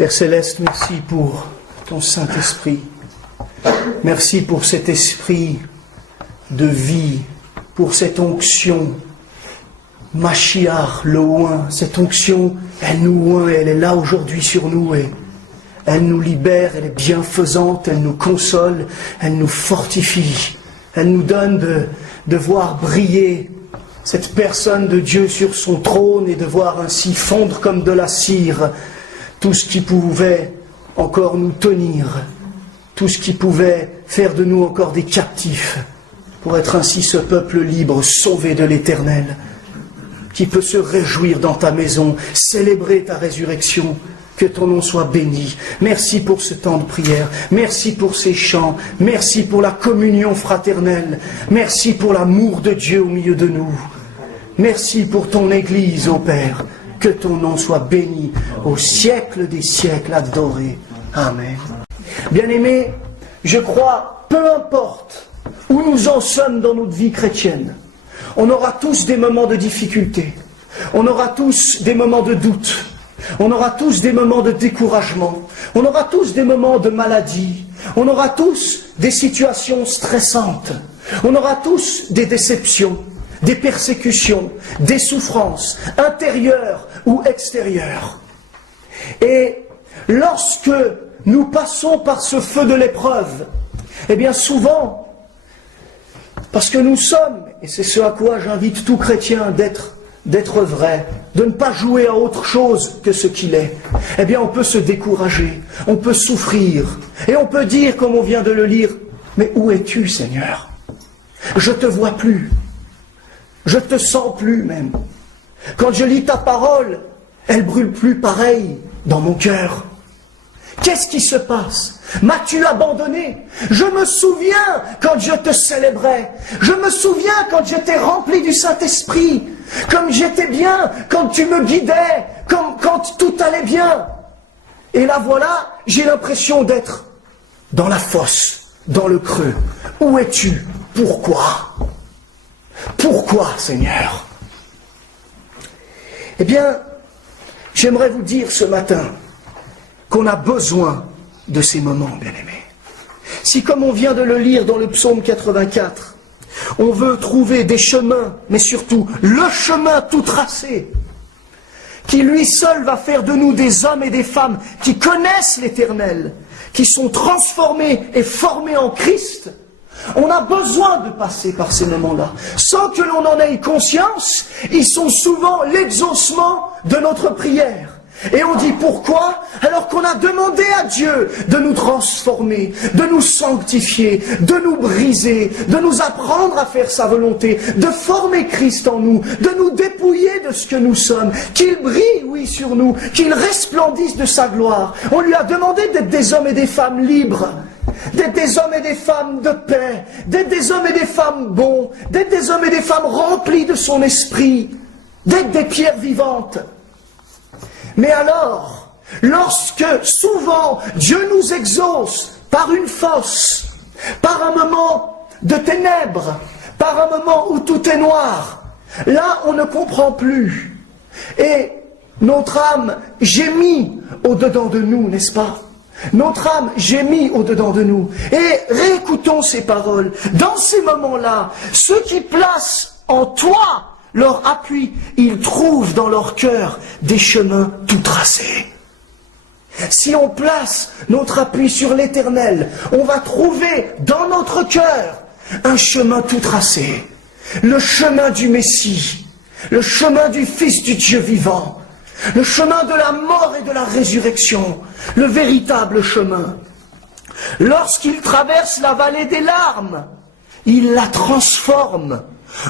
Père Céleste, merci pour ton Saint-Esprit. Merci pour cet esprit de vie, pour cette onction, Machiar, le oint. Cette onction, elle nous oint, elle est là aujourd'hui sur nous et elle nous libère, elle est bienfaisante, elle nous console, elle nous fortifie. Elle nous donne de voir briller cette personne de Dieu sur son trône et de voir ainsi fondre comme de la cire tout ce qui pouvait encore nous tenir, tout ce qui pouvait faire de nous encore des captifs, pour être ainsi ce peuple libre, sauvé de l'Éternel, qui peut se réjouir dans ta maison, célébrer ta résurrection. Que ton nom soit béni. Merci pour ce temps de prière. Merci pour ces chants. Merci pour la communion fraternelle. Merci pour l'amour de Dieu au milieu de nous. Merci pour ton Église, ô Père. Que ton nom soit béni au siècle des siècles, adoré. Amen. Bien-aimés, je crois, peu importe où nous en sommes dans notre vie chrétienne, on aura tous des moments de difficulté. On aura tous des moments de doute. On aura tous des moments de découragement. On aura tous des moments de maladie. On aura tous des situations stressantes. On aura tous des déceptions, des persécutions, des souffrances, intérieures ou extérieures. Et lorsque nous passons par ce feu de l'épreuve, eh bien souvent, parce que nous sommes, et c'est ce à quoi j'invite tout chrétien d'être vrai, de ne pas jouer à autre chose que ce qu'il est, eh bien on peut se décourager, on peut souffrir, et on peut dire, comme on vient de le lire, mais où es-tu, Seigneur? Je te vois plus, je te sens plus même. Quand je lis ta parole, elle brûle plus pareil dans mon cœur. Qu'est-ce qui se passe? M'as-tu abandonné? Je me souviens quand je te célébrais. Je me souviens quand j'étais rempli du Saint-Esprit. Comme j'étais bien, quand tu me guidais, quand tout allait bien. Et là voilà, j'ai l'impression d'être dans la fosse, dans le creux. Où es-tu? Pourquoi? Pourquoi, Seigneur? Eh bien, j'aimerais vous dire ce matin qu'on a besoin de ces moments, bien-aimés. Si, comme on vient de le lire dans le psaume 84, on veut trouver des chemins, mais surtout le chemin tout tracé, qui lui seul va faire de nous des hommes et des femmes qui connaissent l'Éternel, qui sont transformés et formés en Christ, on a besoin de passer par ces moments-là. Sans que l'on en ait conscience, ils sont souvent l'exaucement de notre prière. Et on dit pourquoi? Alors qu'on a demandé à Dieu de nous transformer, de nous sanctifier, de nous briser, de nous apprendre à faire sa volonté, de former Christ en nous, de nous dépouiller de ce que nous sommes, qu'il brille, oui, sur nous, qu'il resplendisse de sa gloire. On lui a demandé d'être des hommes et des femmes libres, d'être des hommes et des femmes de paix, d'être des hommes et des femmes bons, d'être des hommes et des femmes remplis de son esprit, d'être des pierres vivantes. Mais alors, lorsque souvent Dieu nous exauce par une fosse, par un moment de ténèbres, par un moment où tout est noir, là on ne comprend plus. Et notre âme gémit au-dedans de nous, n'est-ce pas? Notre âme gémit au-dedans de nous. Et réécoutons ces paroles. Dans ces moments-là, ceux qui placent en toi leur appui, ils trouvent dans leur cœur des chemins tout tracés. Si on place notre appui sur l'Éternel, on va trouver dans notre cœur un chemin tout tracé. Le chemin du Messie, le chemin du Fils du Dieu vivant, le chemin de la mort et de la résurrection, le véritable chemin. Lorsqu'il traverse la vallée des larmes, il la transforme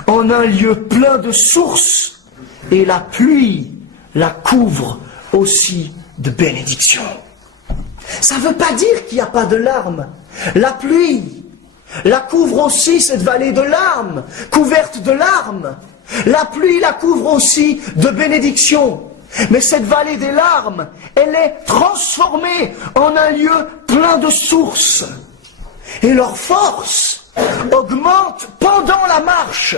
en un lieu plein de sources, et la pluie la couvre aussi de bénédictions. Ça ne veut pas dire qu'il n'y a pas de larmes. La pluie la couvre aussi, cette vallée de larmes, couverte de larmes. La pluie la couvre aussi de bénédictions. Mais cette vallée des larmes, elle est transformée en un lieu plein de sources. Et leur force augmente pendant la marche.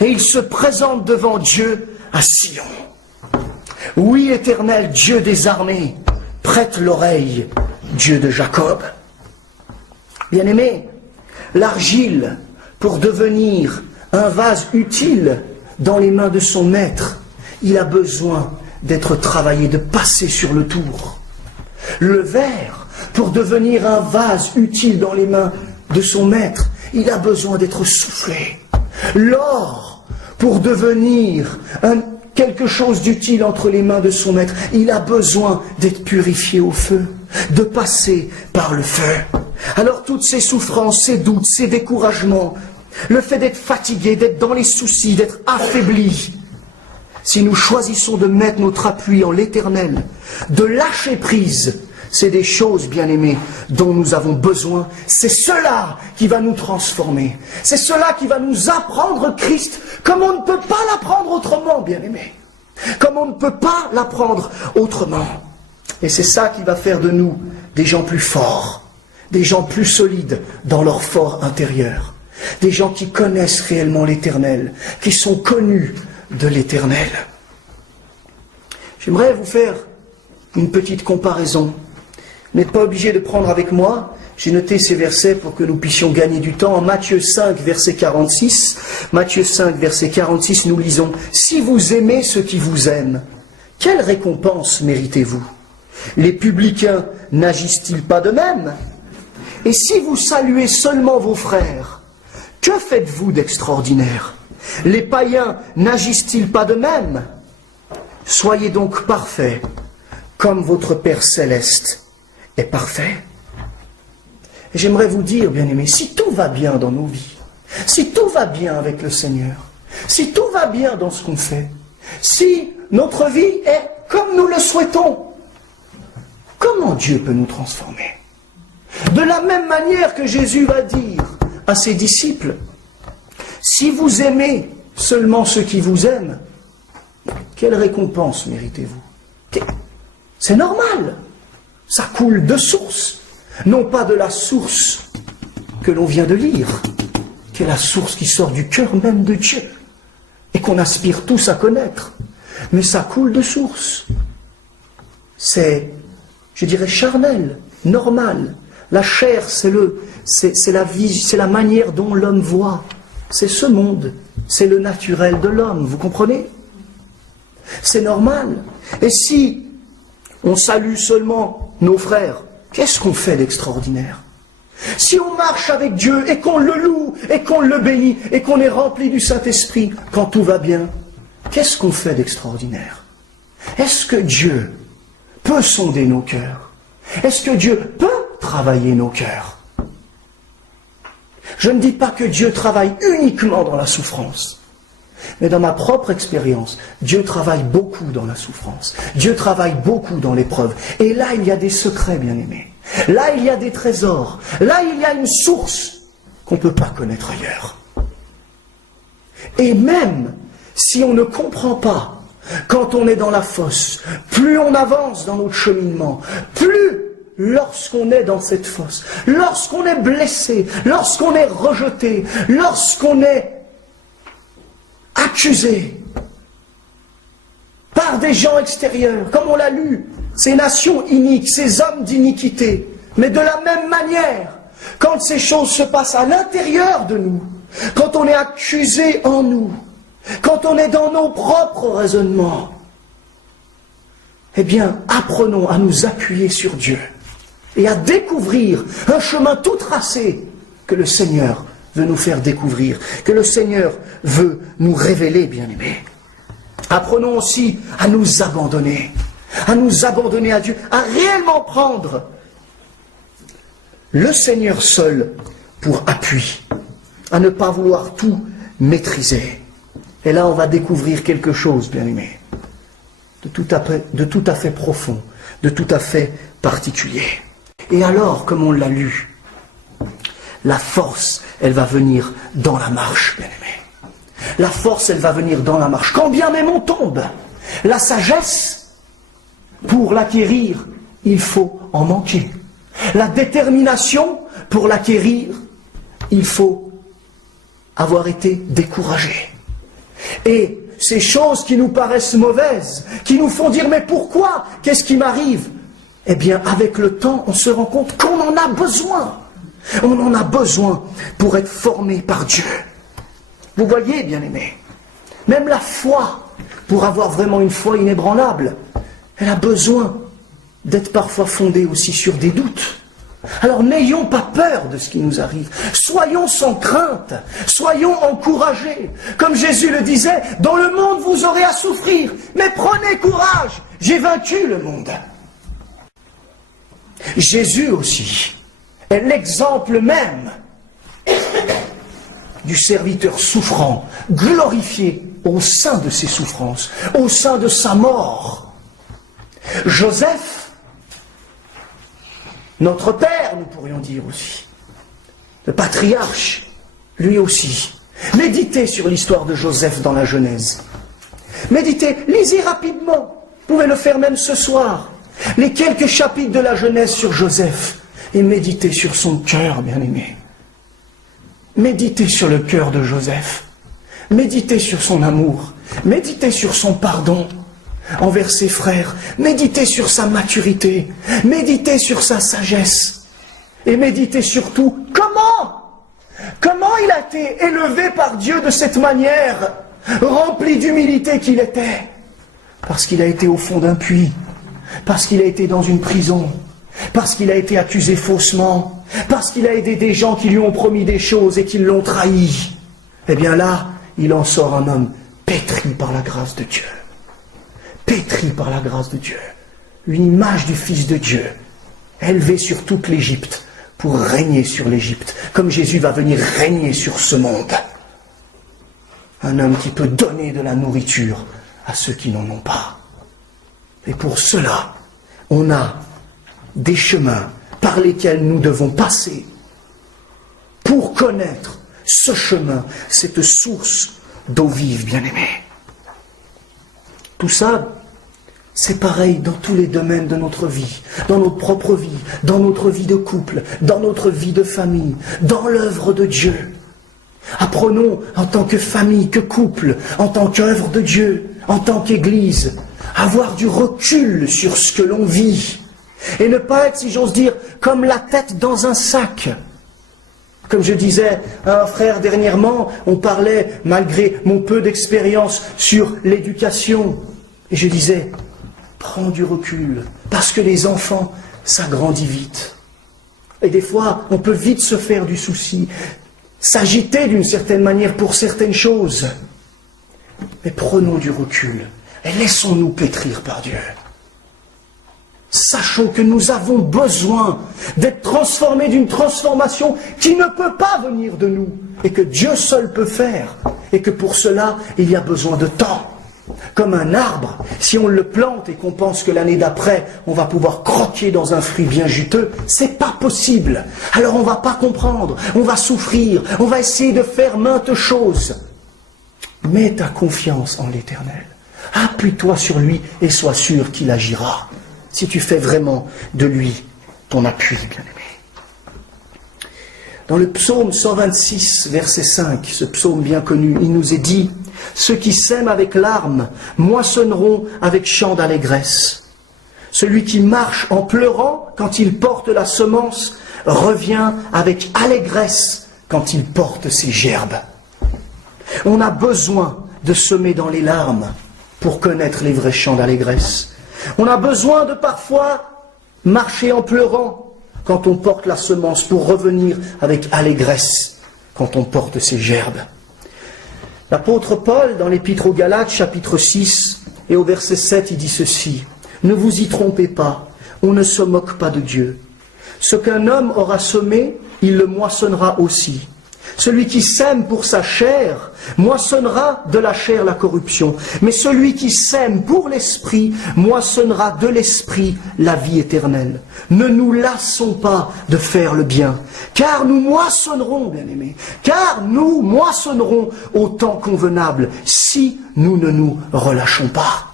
Et ils se présentent devant Dieu à Sion. Oui, Éternel, Dieu des armées, Prête l'oreille, Dieu de Jacob. Bien-aimés, l'argile, pour devenir un vase utile dans les mains de son maître, il a besoin d'être travaillé, de passer sur le tour. Le verre, pour devenir un vase utile dans les mains de son maître, il a besoin d'être soufflé. L'or, pour devenir quelque chose d'utile entre les mains de son maître, il a besoin d'être purifié au feu, de passer par le feu. Alors toutes ces souffrances, ces doutes, ces découragements, le fait d'être fatigué, d'être dans les soucis, d'être affaibli, si nous choisissons de mettre notre appui en l'Éternel, de lâcher prise, c'est des choses, bien-aimés, dont nous avons besoin. C'est cela qui va nous transformer. C'est cela qui va nous apprendre Christ, comme on ne peut pas l'apprendre autrement, bien-aimés. Comme on ne peut pas l'apprendre autrement. Et c'est ça qui va faire de nous des gens plus forts, des gens plus solides dans leur fort intérieur, des gens qui connaissent réellement l'Éternel, qui sont connus de l'Éternel. J'aimerais vous faire une petite comparaison. Vous n'êtes pas obligé de prendre avec moi. J'ai noté ces versets pour que nous puissions gagner du temps. En Matthieu 5, verset 46, Matthieu 5, verset 46, nous lisons « Si vous aimez ceux qui vous aiment, quelle récompense méritez-vous? Les publicains n'agissent-ils pas de même? Et si vous saluez seulement vos frères, que faites-vous d'extraordinaire? Les païens n'agissent-ils pas de même? Soyez donc parfaits, comme votre Père céleste est parfait. » Et j'aimerais vous dire, bien-aimés, si tout va bien dans nos vies, si tout va bien avec le Seigneur, si tout va bien dans ce qu'on fait, si notre vie est comme nous le souhaitons, comment Dieu peut nous transformer? De la même manière que Jésus va dire à ses disciples, si vous aimez seulement ceux qui vous aiment, quelle récompense méritez-vous? C'est normal. Ça coule de source, non pas de la source que l'on vient de lire, qui est la source qui sort du cœur même de Dieu, et qu'on aspire tous à connaître, mais ça coule de source. C'est, je dirais, charnel, normal. La chair, c'est la vie, c'est la manière dont l'homme voit. C'est ce monde, c'est le naturel de l'homme, vous comprenez? C'est normal. Et si on salue seulement nos frères, qu'est-ce qu'on fait d'extraordinaire? Si on marche avec Dieu et qu'on le loue et qu'on le bénit et qu'on est rempli du Saint-Esprit quand tout va bien, qu'est-ce qu'on fait d'extraordinaire? Est-ce que Dieu peut sonder nos cœurs? Est-ce que Dieu peut travailler nos cœurs? Je ne dis pas que Dieu travaille uniquement dans la souffrance. Mais dans ma propre expérience, Dieu travaille beaucoup dans la souffrance. Dieu travaille beaucoup dans l'épreuve. Et là, il y a des secrets, bien-aimés. Là, il y a des trésors. Là, il y a une source qu'on ne peut pas connaître ailleurs. Et même si on ne comprend pas, quand on est dans la fosse, plus on avance dans notre cheminement, plus lorsqu'on est dans cette fosse, lorsqu'on est blessé, lorsqu'on est rejeté, lorsqu'on est accusé par des gens extérieurs, comme on l'a lu, ces nations iniques, ces hommes d'iniquité. Mais de la même manière, quand ces choses se passent à l'intérieur de nous, quand on est accusé en nous, quand on est dans nos propres raisonnements, eh bien, apprenons à nous appuyer sur Dieu et à découvrir un chemin tout tracé que le Seigneur veut nous faire découvrir, que le Seigneur veut nous révéler, bien-aimés. Apprenons aussi à nous abandonner à Dieu, à réellement prendre le Seigneur seul pour appui, à ne pas vouloir tout maîtriser. Et là, on va découvrir quelque chose, bien-aimés, de tout à fait profond, de tout à fait particulier. Et alors, comme on l'a lu, la force, elle va venir dans la marche, bien-aimés. La force, elle va venir dans la marche. Quand bien même on tombe, la sagesse, pour l'acquérir, il faut en manquer. La détermination, pour l'acquérir, il faut avoir été découragé. Et ces choses qui nous paraissent mauvaises, qui nous font dire « mais pourquoi? Qu'est-ce qui m'arrive ?» eh bien, avec le temps, on se rend compte qu'on en a besoin. On en a besoin pour être formé par Dieu. Vous voyez, bien-aimés, même la foi, pour avoir vraiment une foi inébranlable, elle a besoin d'être parfois fondée aussi sur des doutes. Alors n'ayons pas peur de ce qui nous arrive. Soyons sans crainte, soyons encouragés. Comme Jésus le disait, dans le monde vous aurez à souffrir, mais prenez courage, j'ai vaincu le monde. Jésus aussi est l'exemple même du serviteur souffrant, glorifié au sein de ses souffrances, au sein de sa mort. Joseph, notre père, nous pourrions dire aussi, le patriarche, lui aussi. Méditez sur l'histoire de Joseph dans la Genèse. Méditez, lisez rapidement, vous pouvez le faire même ce soir, les quelques chapitres de la Genèse sur Joseph, et méditez sur son cœur, bien-aimé. Méditez sur le cœur de Joseph. Méditez sur son amour. Méditez sur son pardon envers ses frères. Méditez sur sa maturité. Méditez sur sa sagesse. Et méditez surtout comment il a été élevé par Dieu de cette manière, rempli d'humilité qu'il était. Parce qu'il a été au fond d'un puits. Parce qu'il a été dans une prison. Parce qu'il a été accusé faussement. Parce qu'il a aidé des gens qui lui ont promis des choses et qui l'ont trahi. Eh bien là, il en sort un homme pétri par la grâce de Dieu. Pétri par la grâce de Dieu. Une image du Fils de Dieu, élevé sur toute l'Égypte pour régner sur l'Égypte, comme Jésus va venir régner sur ce monde. Un homme qui peut donner de la nourriture à ceux qui n'en ont pas. Et pour cela, on a des chemins par lesquels nous devons passer pour connaître ce chemin, cette source d'eau vive, bien-aimée. Tout ça, c'est pareil dans tous les domaines de notre vie, dans notre propre vie, dans notre vie de couple, dans notre vie de famille, dans l'œuvre de Dieu. Apprenons en tant que famille, que couple, en tant qu'œuvre de Dieu, en tant qu'Église, à avoir du recul sur ce que l'on vit. Et ne pas être, si j'ose dire, comme la tête dans un sac. Comme je disais à un frère dernièrement, on parlait, malgré mon peu d'expérience, sur l'éducation. Et je disais, prends du recul, parce que les enfants, ça grandit vite. Et des fois, on peut vite se faire du souci, s'agiter d'une certaine manière pour certaines choses. Mais prenons du recul et laissons-nous pétrir par Dieu. Sachons que nous avons besoin d'être transformés d'une transformation qui ne peut pas venir de nous et que Dieu seul peut faire et que pour cela il y a besoin de temps. Comme un arbre, si on le plante et qu'on pense que l'année d'après on va pouvoir croquer dans un fruit bien juteux, c'est pas possible. Alors on va pas comprendre, on va souffrir, on va essayer de faire maintes choses. Mets ta confiance en l'Éternel. Appuie-toi sur lui et sois sûr qu'il agira. Si tu fais vraiment de lui ton appui, bien-aimé. Dans le psaume 126, verset 5, ce psaume bien connu, il nous est dit « Ceux qui sèment avec larmes moissonneront avec chant d'allégresse. Celui qui marche en pleurant quand il porte la semence revient avec allégresse quand il porte ses gerbes. » On a besoin de semer dans les larmes pour connaître les vrais chants d'allégresse. On a besoin de parfois marcher en pleurant quand on porte la semence pour revenir avec allégresse quand on porte ses gerbes. L'apôtre Paul, dans l'Épître aux Galates, chapitre 6, et au verset 7, il dit ceci. « Ne vous y trompez pas, on ne se moque pas de Dieu. Ce qu'un homme aura semé, il le moissonnera aussi. Celui qui sème pour sa chair moissonnera de la chair la corruption. Mais celui qui sème pour l'esprit moissonnera de l'esprit la vie éternelle. Ne nous lassons pas de faire le bien, car nous moissonnerons, bien-aimés, car nous moissonnerons au temps convenable si nous ne nous relâchons pas. »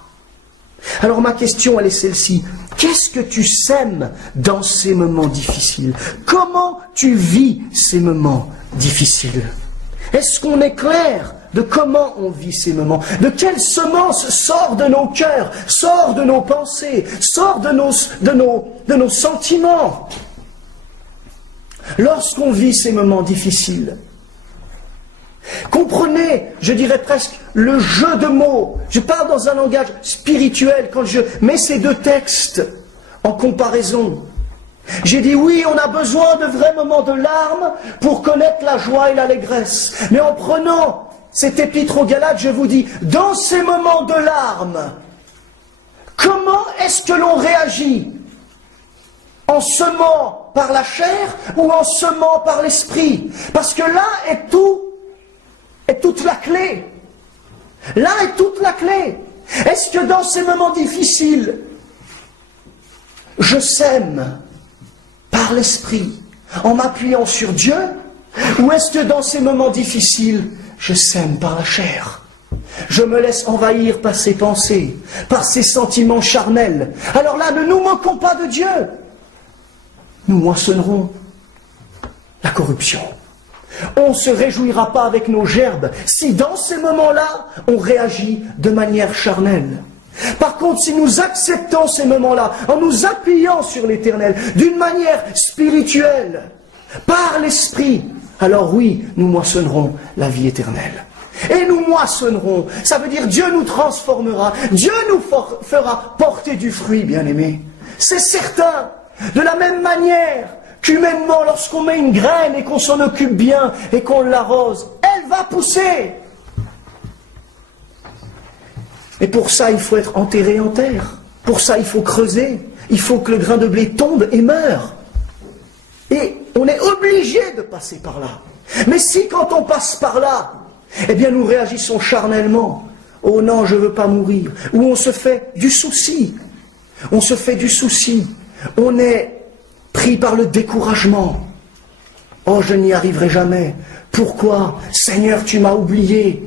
Alors ma question, elle est celle-ci. Qu'est-ce que tu sèmes dans ces moments difficiles? Comment tu vis ces moments difficiles? Est-ce qu'on est clair de comment on vit ces moments, de quelle semence sort de nos cœurs, sort de nos pensées, sort de nos sentiments. Lorsqu'on vit ces moments difficiles, comprenez, je dirais presque, le jeu de mots. Je parle dans un langage spirituel quand je mets ces deux textes en comparaison. J'ai dit oui, on a besoin de vrais moments de larmes pour connaître la joie et l'allégresse. Mais en prenant cet épître aux Galates, je vous dis, dans ces moments de larmes, comment est-ce que l'on réagit? En semant par la chair ou en semant par l'esprit? Parce que là est toute la clé. Là est toute la clé. Est-ce que dans ces moments difficiles, je sème par l'esprit en m'appuyant sur Dieu? Ou est-ce que dans ces moments difficiles, je sème par la chair? Je me laisse envahir par ces pensées, par ces sentiments charnels. Alors là, ne nous moquons pas de Dieu. Nous moissonnerons la corruption. On ne se réjouira pas avec nos gerbes si dans ces moments-là, on réagit de manière charnelle. Par contre, si nous acceptons ces moments-là, en nous appuyant sur l'Éternel, d'une manière spirituelle, par l'Esprit, alors oui, nous moissonnerons la vie éternelle. Et nous moissonnerons, ça veut dire Dieu nous transformera, Dieu nous fera porter du fruit, bien-aimés. C'est certain. De la même manière qu'humainement, lorsqu'on met une graine et qu'on s'en occupe bien et qu'on l'arrose, elle va pousser. Et pour ça, il faut être enterré en terre. Pour ça, il faut creuser. Il faut que le grain de blé tombe et meure. Et on est obligé de passer par là. Mais si quand on passe par là, eh bien nous réagissons charnellement. Oh non, je ne veux pas mourir. Ou on se fait du souci. On se fait du souci. On est pris par le découragement. Oh, je n'y arriverai jamais. Pourquoi? Seigneur, tu m'as oublié.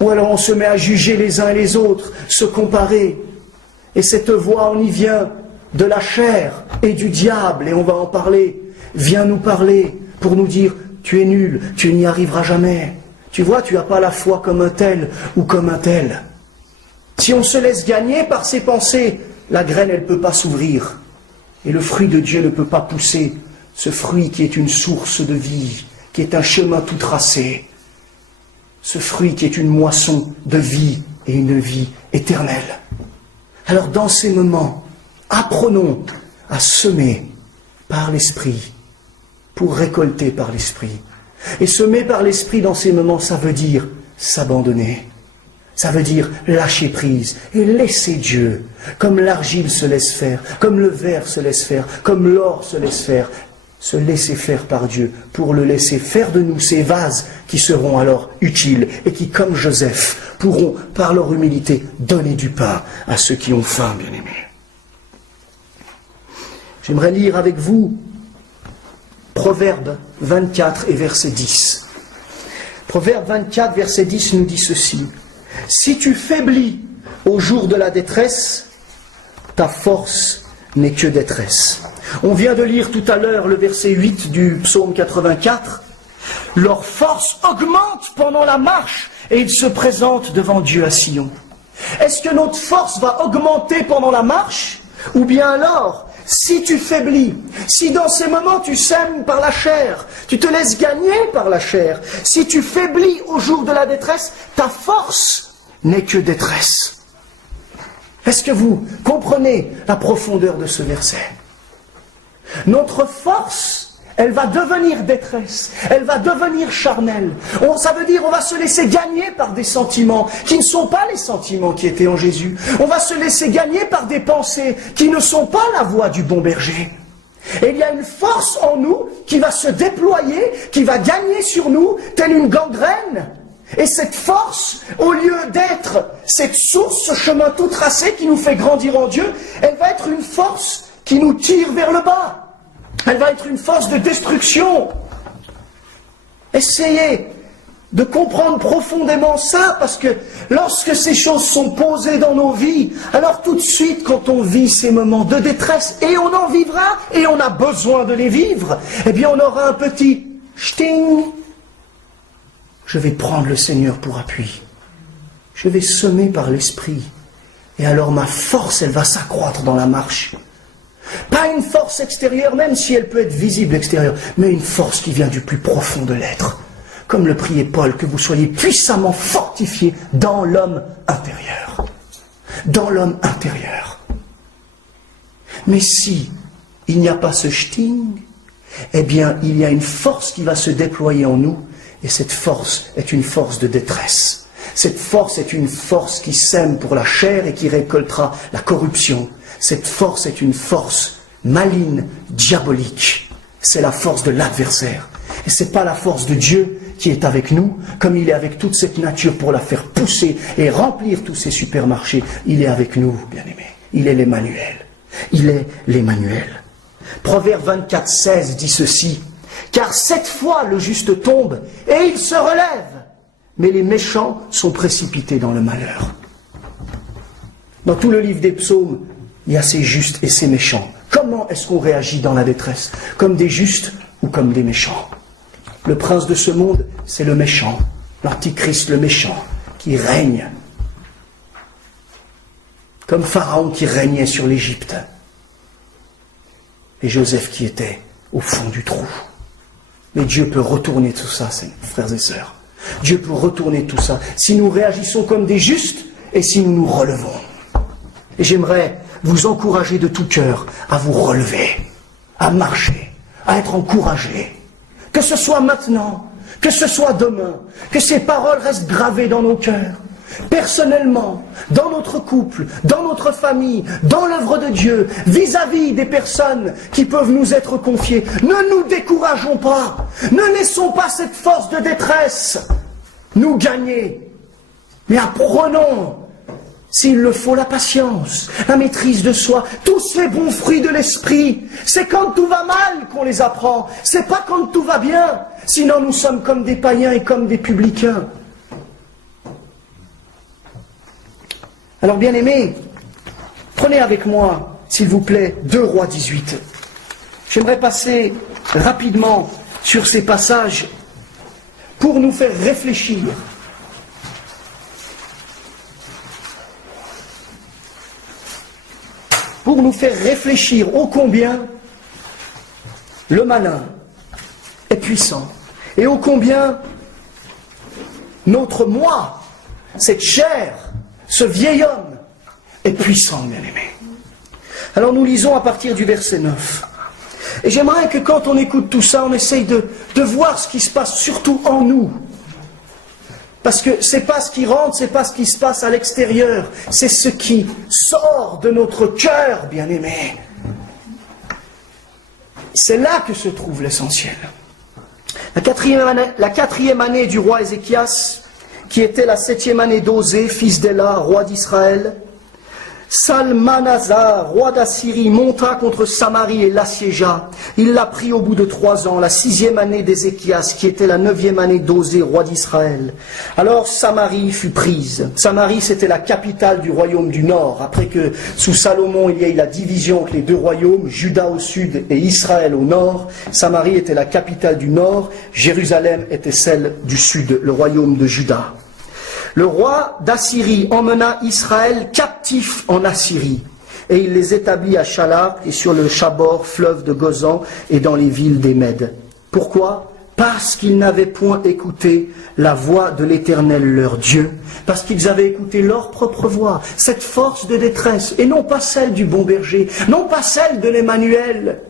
Ou alors on se met à juger les uns et les autres, se comparer. Et cette voix, on y vient de la chair et du diable, et on va en parler, vient nous parler pour nous dire, tu es nul, tu n'y arriveras jamais. Tu vois, tu n'as pas la foi comme un tel ou comme un tel. Si on se laisse gagner par ces pensées, la graine, elle ne peut pas s'ouvrir. Et le fruit de Dieu ne peut pas pousser. Ce fruit qui est une source de vie, qui est un chemin tout tracé. Ce fruit qui est une moisson de vie et une vie éternelle. Alors dans ces moments, apprenons à semer par l'Esprit pour récolter par l'Esprit. Et semer par l'Esprit dans ces moments, ça veut dire s'abandonner. Ça veut dire lâcher prise et laisser Dieu, comme l'argile se laisse faire, comme le verre se laisse faire, comme l'or se laisse faire, se laisser faire par Dieu pour le laisser faire de nous ces vases qui seront alors utiles et qui, comme Joseph, pourront, par leur humilité, donner du pain à ceux qui ont faim, bien-aimés. J'aimerais lire avec vous Proverbe 24 et verset 10. Proverbe 24, verset 10 nous dit ceci. Si tu faiblis au jour de la détresse, ta force n'est que détresse. On vient de lire tout à l'heure le verset 8 du psaume 84. Leur force augmente pendant la marche et ils se présentent devant Dieu à Sion. Est-ce que notre force va augmenter pendant la marche? Ou bien alors, si tu faiblis, si dans ces moments tu sèmes par la chair, tu te laisses gagner par la chair, si tu faiblis au jour de la détresse, ta force n'est que détresse. Est-ce que vous comprenez la profondeur de ce verset? Notre force, elle va devenir détresse, elle va devenir charnelle. Ça veut dire on va se laisser gagner par des sentiments qui ne sont pas les sentiments qui étaient en Jésus. On va se laisser gagner par des pensées qui ne sont pas la voix du bon berger. Et il y a une force en nous qui va se déployer, qui va gagner sur nous, telle une gangrène. Et cette force, au lieu d'être cette source, ce chemin tout tracé qui nous fait grandir en Dieu, elle va être une force qui nous tire vers le bas. Elle va être une force de destruction. Essayez de comprendre profondément ça, parce que lorsque ces choses sont posées dans nos vies, alors tout de suite, quand on vit ces moments de détresse, et on en vivra, et on a besoin de les vivre, eh bien on aura un petit « ch'ting ». je vais prendre le Seigneur pour appui. Je vais semer par l'Esprit. Et alors ma force, elle va s'accroître dans la marche. Pas une force extérieure, même si elle peut être visible extérieure, mais une force qui vient du plus profond de l'être. Comme le priait Paul, que vous soyez puissamment fortifiés dans l'homme intérieur. Dans l'homme intérieur. Mais si il n'y a pas ce shting, eh bien il y a une force qui va se déployer en nous, et cette force est une force de détresse. Cette force est une force qui sème pour la chair et qui récoltera la corruption. Cette force est une force maligne, diabolique. C'est la force de l'adversaire. Et ce n'est pas la force de Dieu qui est avec nous, comme il est avec toute cette nature pour la faire pousser et remplir tous ces supermarchés. Il est avec nous, bien-aimés. Il est l'Emmanuel. Il est l'Emmanuel. Proverbe 24, 16 dit ceci. Car 7 fois le juste tombe et il se relève. Mais les méchants sont précipités dans le malheur. Dans tout le livre des psaumes, il y a ces justes et ces méchants. Comment est-ce qu'on réagit dans la détresse? Comme des justes ou comme des méchants? Le prince de ce monde, c'est le méchant. L'antichrist, le méchant, qui règne. Comme Pharaon qui régnait sur l'Égypte. Et Joseph qui était au fond du trou. Mais Dieu peut retourner tout ça, frères et sœurs. Dieu peut retourner tout ça si nous réagissons comme des justes et si nous nous relevons. Et j'aimerais vous encourager de tout cœur à vous relever, à marcher, à être encouragés. Que ce soit maintenant, que ce soit demain, que ces paroles restent gravées dans nos cœurs. Personnellement, dans notre couple, dans notre famille, dans l'œuvre de Dieu, vis-à-vis des personnes qui peuvent nous être confiées. Ne nous décourageons pas, ne laissons pas cette force de détresse nous gagner, mais apprenons, s'il le faut, la patience, la maîtrise de soi, tous les bons fruits de l'esprit. C'est quand tout va mal qu'on les apprend, c'est pas quand tout va bien, sinon nous sommes comme des païens et comme des publicains. Alors bien aimés, prenez avec moi, s'il vous plaît, 2 Rois 18. J'aimerais passer rapidement sur ces passages pour nous faire réfléchir. Pour nous faire réfléchir ô combien le malin est puissant et ô combien notre moi, cette chair, ce vieil homme est puissant, bien-aimé. Alors nous lisons à partir du verset 9. Et j'aimerais que quand on écoute tout ça, on essaye de voir ce qui se passe surtout en nous. Parce que c'est pas ce qui rentre, c'est pas ce qui se passe à l'extérieur, c'est ce qui sort de notre cœur, bien-aimé. C'est là que se trouve l'essentiel. La quatrième année du roi Ézéchias, qui était la 7e année d'Osée, fils d'Éla, roi d'Israël, Salmanasar, roi d'Assyrie, monta contre Samarie et l'assiégea. Il l'a pris au bout de 3 ans, la 6e année d'Ézéchias, qui était la 9e année d'Osée, roi d'Israël. Alors Samarie fut prise. Samarie, c'était la capitale du royaume du Nord. Après que sous Salomon, il y a eu la division entre les 2 royaumes, Juda au sud et Israël au nord. Samarie était la capitale du Nord, Jérusalem était celle du sud, le royaume de Juda. Le roi d'Assyrie emmena Israël captif en Assyrie, et il les établit à Chalar et sur le Chabor, fleuve de Gozan, et dans les villes des Mèdes. Pourquoi? Parce qu'ils n'avaient point écouté la voix de l'Éternel leur Dieu, parce qu'ils avaient écouté leur propre voix, cette force de détresse, et non pas celle du bon berger, non pas celle de l'Emmanuel,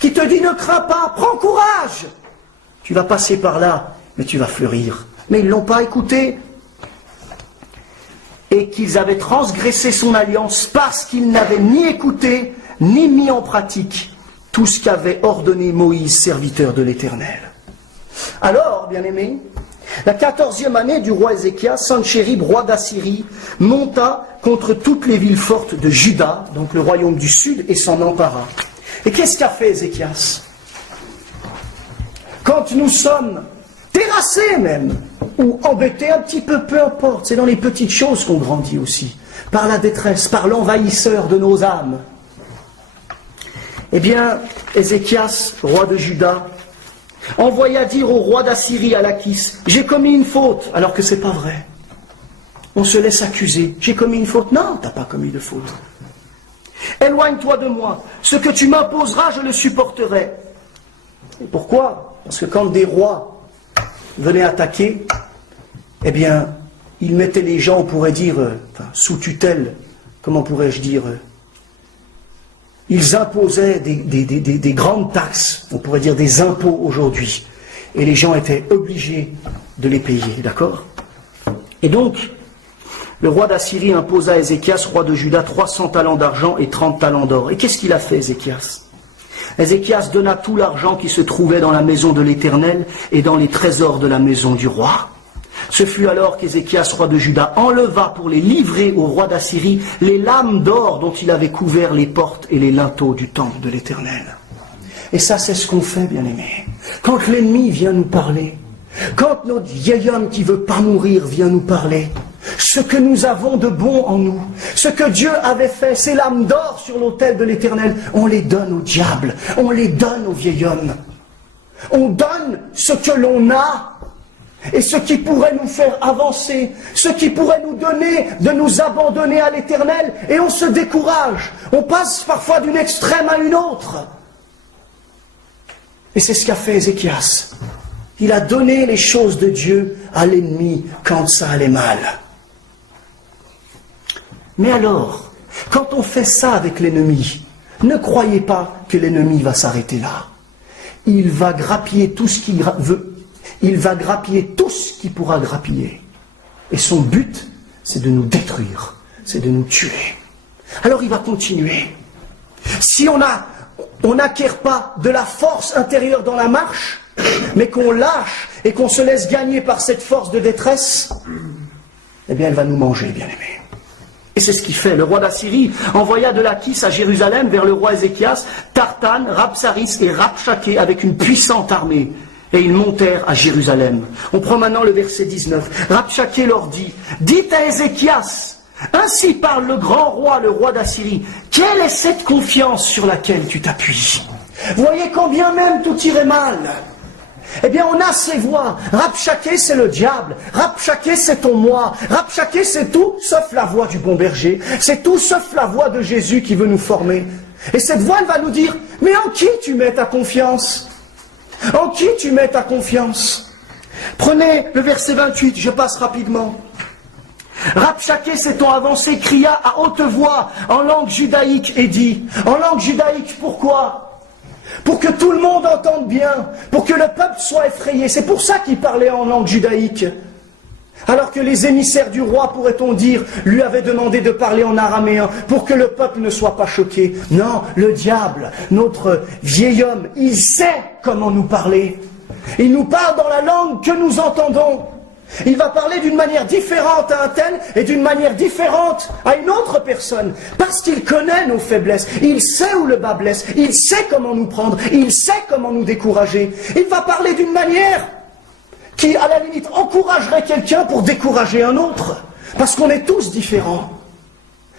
qui te dit ne crains pas, prends courage, tu vas passer par là, mais tu vas fleurir. Mais ils ne l'ont pas écouté. Et qu'ils avaient transgressé son alliance parce qu'ils n'avaient ni écouté, ni mis en pratique tout ce qu'avait ordonné Moïse, serviteur de l'Éternel. Alors, bien-aimés, la 14e année du roi Ézéchias, Sanchérib, roi d'Assyrie, monta contre toutes les villes fortes de Juda, donc le royaume du sud, et s'en empara. Et qu'est-ce qu'a fait Ézéchias? Quand nous sommes terrassés même, ou embêtés un petit peu, peu importe, c'est dans les petites choses qu'on grandit aussi, par la détresse, par l'envahisseur de nos âmes. Eh bien, Ézéchias, roi de Juda, envoya dire au roi d'Assyrie, à Lakhis, j'ai commis une faute, alors que c'est pas vrai. On se laisse accuser. J'ai commis une faute? Non, t'as pas commis de faute. Éloigne-toi de moi. Ce que tu m'imposeras, je le supporterai. Et pourquoi? Parce que quand des rois venaient attaquer, eh bien, ils mettaient les gens, on pourrait dire, sous tutelle, comment pourrais-je dire, ils imposaient des grandes taxes, on pourrait dire des impôts aujourd'hui. Et les gens étaient obligés de les payer, d'accord? Et donc, le roi d'Assyrie imposa à Ézéchias, roi de Juda, 300 talents d'argent et 30 talents d'or. Et qu'est-ce qu'il a fait, Ézéchias? Ézéchias donna tout l'argent qui se trouvait dans la maison de l'Éternel et dans les trésors de la maison du roi. Ce fut alors qu'Ézéchias, roi de Juda, enleva pour les livrer au roi d'Assyrie les lames d'or dont il avait couvert les portes et les linteaux du temple de l'Éternel. Et ça, c'est ce qu'on fait, bien-aimés. Quand l'ennemi vient nous parler, quand notre vieil homme qui ne veut pas mourir vient nous parler, ce que nous avons de bon en nous, ce que Dieu avait fait, ces lames d'or sur l'autel de l'Éternel, on les donne au diable, on les donne au vieil homme. On donne ce que l'on a, et ce qui pourrait nous faire avancer, ce qui pourrait nous donner de nous abandonner à l'Éternel, et on se décourage. On passe parfois d'une extrême à une autre. Et c'est ce qu'a fait Ézéchias. Il a donné les choses de Dieu à l'ennemi quand ça allait mal. Mais alors, quand on fait ça avec l'ennemi, ne croyez pas que l'ennemi va s'arrêter là. Il va grappiller tout ce qu'il veut. Il va grappiller tout ce qu'il pourra grappiller. Et son but, c'est de nous détruire, c'est de nous tuer. Alors il va continuer. Si on n'acquiert pas de la force intérieure dans la marche, mais qu'on lâche et qu'on se laisse gagner par cette force de détresse, eh bien elle va nous manger, bien-aimés. Et c'est ce qu'il fait. Le roi d'Assyrie envoya de Lakhis à Jérusalem vers le roi Ézéchias, Tartan, Rabsaris et Rabshakeh avec une puissante armée. Et ils montèrent à Jérusalem. On prend maintenant le verset 19. Rabshakeh leur dit, dites à Ézéchias, ainsi parle le grand roi, le roi d'Assyrie, quelle est cette confiance sur laquelle tu t'appuies? Voyez combien même tout irait mal. Eh bien, on a ces voix. Rabshakeh, c'est le diable. Rabshakeh, c'est ton moi. Rabshakeh, c'est tout, sauf la voix du bon berger. C'est tout, sauf la voix de Jésus qui veut nous former. Et cette voix, elle va nous dire, mais en qui tu mets ta confiance? En qui tu mets ta confiance? Prenez le verset 28, je passe rapidement. Rabshakeh s'étant avancé, cria à haute voix en langue judaïque et dit, en langue judaïque, pourquoi? Pour que tout le monde entende bien, pour que le peuple soit effrayé. C'est pour ça qu'il parlait en langue judaïque. Alors que les émissaires du roi, pourrait-on dire, lui avaient demandé de parler en araméen, pour que le peuple ne soit pas choqué. Non, le diable, notre vieil homme, il sait comment nous parler. Il nous parle dans la langue que nous entendons. Il va parler d'une manière différente à un tel et d'une manière différente à une autre personne. Parce qu'il connaît nos faiblesses. Il sait où le bas blesse. Il sait comment nous prendre. Il sait comment nous décourager. Il va parler d'une manière qui, à la limite, encouragerait quelqu'un pour décourager un autre. Parce qu'on est tous différents.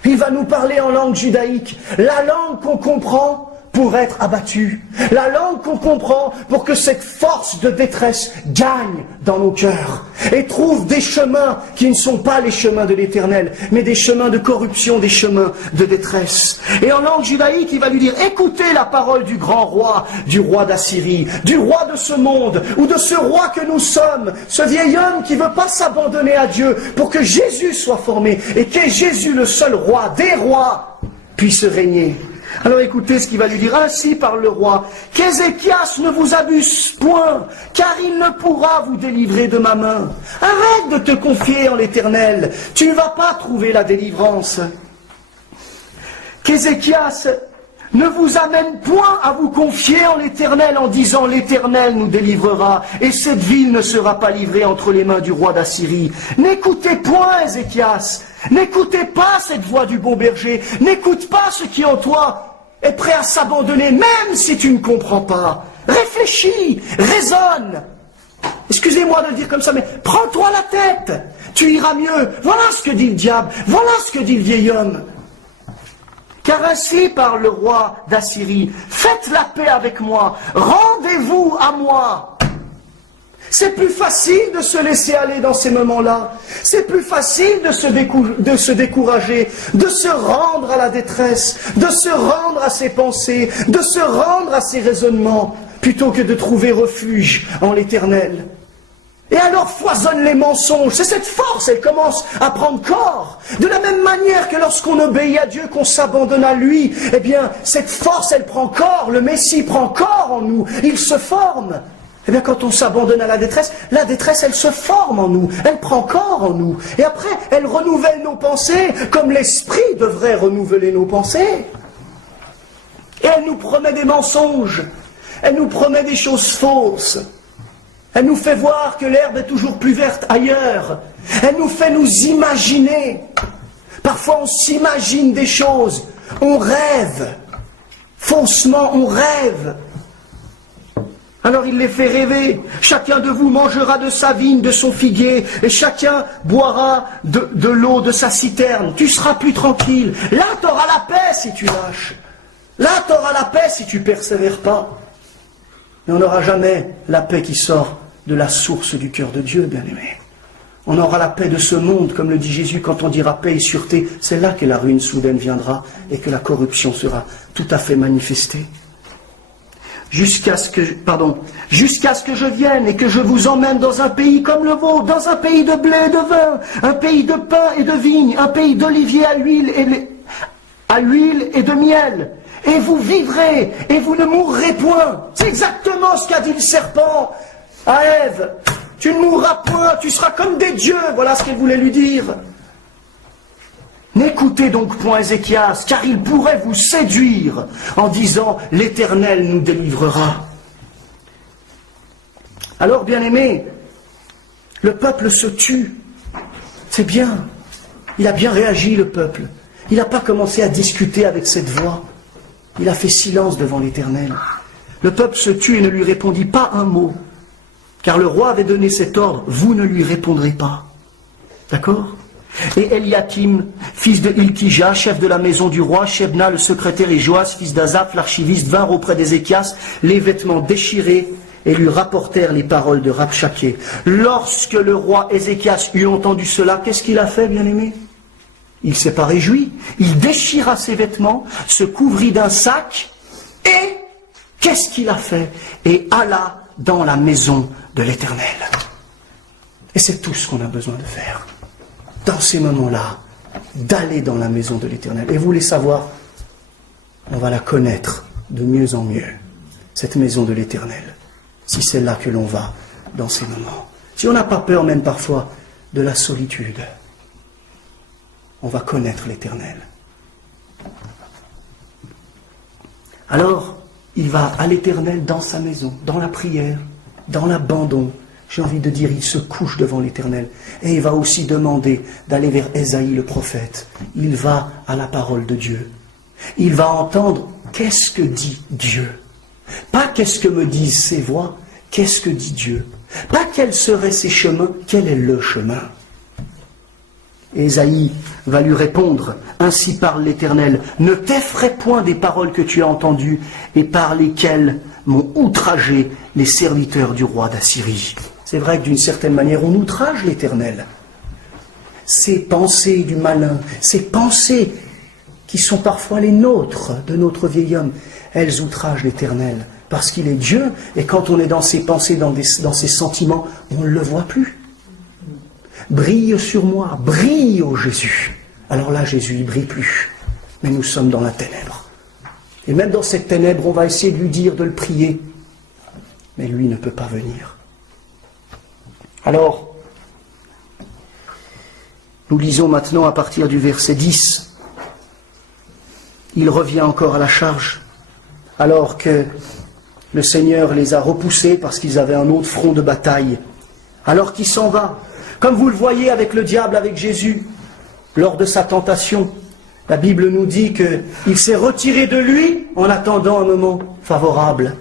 Il va nous parler en langue judaïque. La langue qu'on comprend pour être abattu. La langue qu'on comprend pour que cette force de détresse gagne dans nos cœurs et trouve des chemins qui ne sont pas les chemins de l'Éternel, mais des chemins de corruption, des chemins de détresse. Et en langue judaïque, il va lui dire, écoutez la parole du grand roi, du roi d'Assyrie, du roi de ce monde, ou de ce roi que nous sommes, ce vieil homme qui ne veut pas s'abandonner à Dieu pour que Jésus soit formé et que Jésus, le seul roi des rois, puisse régner. Alors écoutez ce qu'il va lui dire, ainsi parle le roi, qu'Ézéchias ne vous abuse point, car il ne pourra vous délivrer de ma main. Arrête de te confier en l'Éternel, tu ne vas pas trouver la délivrance. Qu'Ézéchias ne vous amène point à vous confier en l'Éternel en disant l'Éternel nous délivrera et cette ville ne sera pas livrée entre les mains du roi d'Assyrie. N'écoutez point Ézéchias, n'écoutez pas cette voix du bon berger, n'écoute pas ce qui en toi est prêt à s'abandonner même si tu ne comprends pas. Réfléchis, raisonne. Excusez-moi de le dire comme ça, mais prends-toi la tête, tu iras mieux. Voilà ce que dit le diable, voilà ce que dit le vieil homme. Car ainsi parle le roi d'Assyrie, faites la paix avec moi, rendez-vous à moi. C'est plus facile de se laisser aller dans ces moments-là. C'est plus facile de se décourager, de se rendre à la détresse, de se rendre à ses pensées, de se rendre à ses raisonnements, plutôt que de trouver refuge en l'Éternel. Et alors foisonnent les mensonges. C'est cette force, elle commence à prendre corps. De la même manière que lorsqu'on obéit à Dieu, qu'on s'abandonne à lui, eh bien, cette force, elle prend corps. Le Messie prend corps en nous. Il se forme. Eh bien, quand on s'abandonne à la détresse, elle se forme en nous. Elle prend corps en nous. Et après, elle renouvelle nos pensées, comme l'Esprit devrait renouveler nos pensées. Et elle nous promet des mensonges. Elle nous promet des choses fausses. Elle nous fait voir que l'herbe est toujours plus verte ailleurs. Elle nous fait nous imaginer. Parfois on s'imagine des choses. On rêve. Faussement, on rêve. Alors il les fait rêver. Chacun de vous mangera de sa vigne, de son figuier, et chacun boira de l'eau de sa citerne. Tu seras plus tranquille. Là tu auras la paix si tu lâches. Là tu auras la paix si tu persévères pas. Mais on n'aura jamais la paix qui sort de la source du cœur de Dieu, bien-aimé. On aura la paix de ce monde, comme le dit Jésus, quand on dira paix et sûreté, c'est là que la ruine soudaine viendra et que la corruption sera tout à fait manifestée. Jusqu'à ce que je vienne et que je vous emmène dans un pays comme le vôtre, dans un pays de blé et de vin, un pays de pain et de vigne, un pays d'oliviers à l'huile et de miel. Et vous vivrez, et vous ne mourrez point. C'est exactement ce qu'a dit le serpent à Ève. Tu ne mourras point, tu seras comme des dieux. Voilà ce qu'elle voulait lui dire. N'écoutez donc point Ézéchias, car il pourrait vous séduire en disant « L'Éternel nous délivrera ». Alors, bien-aimés, le peuple se tue. C'est bien. Il a bien réagi, le peuple. Il n'a pas commencé à discuter avec cette voix. Il a fait silence devant l'Éternel. Le peuple se tut et ne lui répondit pas un mot. Car le roi avait donné cet ordre, vous ne lui répondrez pas. D'accord ? Et Eliakim, fils de Hilkija, chef de la maison du roi, Shebna, le secrétaire, et Joas, fils d'Azaph, l'archiviste, vinrent auprès d'Ézéchias, les vêtements déchirés, et lui rapportèrent les paroles de Rabshaké. Lorsque le roi Ézéchias eut entendu cela, qu'est-ce qu'il a fait, bien-aimé ? Il ne s'est pas réjoui. Il déchira ses vêtements, se couvrit d'un sac, et qu'est-ce qu'il a fait ? Et alla dans la maison de l'Éternel. Et c'est tout ce qu'on a besoin de faire. Dans ces moments-là, d'aller dans la maison de l'Éternel. Et vous voulez savoir, on va la connaître de mieux en mieux, cette maison de l'Éternel, si c'est là que l'on va dans ces moments. Si on n'a pas peur même parfois de la solitude, on va connaître l'Éternel. Alors, il va à l'Éternel dans sa maison, dans la prière, dans l'abandon. J'ai envie de dire, il se couche devant l'Éternel. Et il va aussi demander d'aller vers Ésaïe le prophète. Il va à la parole de Dieu. Il va entendre qu'est-ce que dit Dieu. Pas qu'est-ce que me disent ses voix, qu'est-ce que dit Dieu. Pas quels seraient ses chemins, quel est le chemin. Ésaïe va lui répondre, ainsi parle l'Éternel, ne t'effraie point des paroles que tu as entendues et par lesquelles m'ont outragé les serviteurs du roi d'Assyrie. C'est vrai que d'une certaine manière, on outrage l'Éternel. Ces pensées du malin, ces pensées qui sont parfois les nôtres, de notre vieil homme, elles outragent l'Éternel, parce qu'il est Dieu, et quand on est dans ses pensées, dans ses sentiments, on ne le voit plus. Brille sur moi, brille, ô Jésus. Alors là, Jésus, il brille plus. Mais nous sommes dans la ténèbre. Et même dans cette ténèbre, on va essayer de lui dire, de le prier. Mais lui ne peut pas venir. Alors, nous lisons maintenant à partir du verset 10. Il revient encore à la charge, alors que le Seigneur les a repoussés parce qu'ils avaient un autre front de bataille. Alors qu'il s'en va. Comme vous le voyez avec le diable, avec Jésus, lors de sa tentation, la Bible nous dit qu'il s'est retiré de lui en attendant un moment favorable.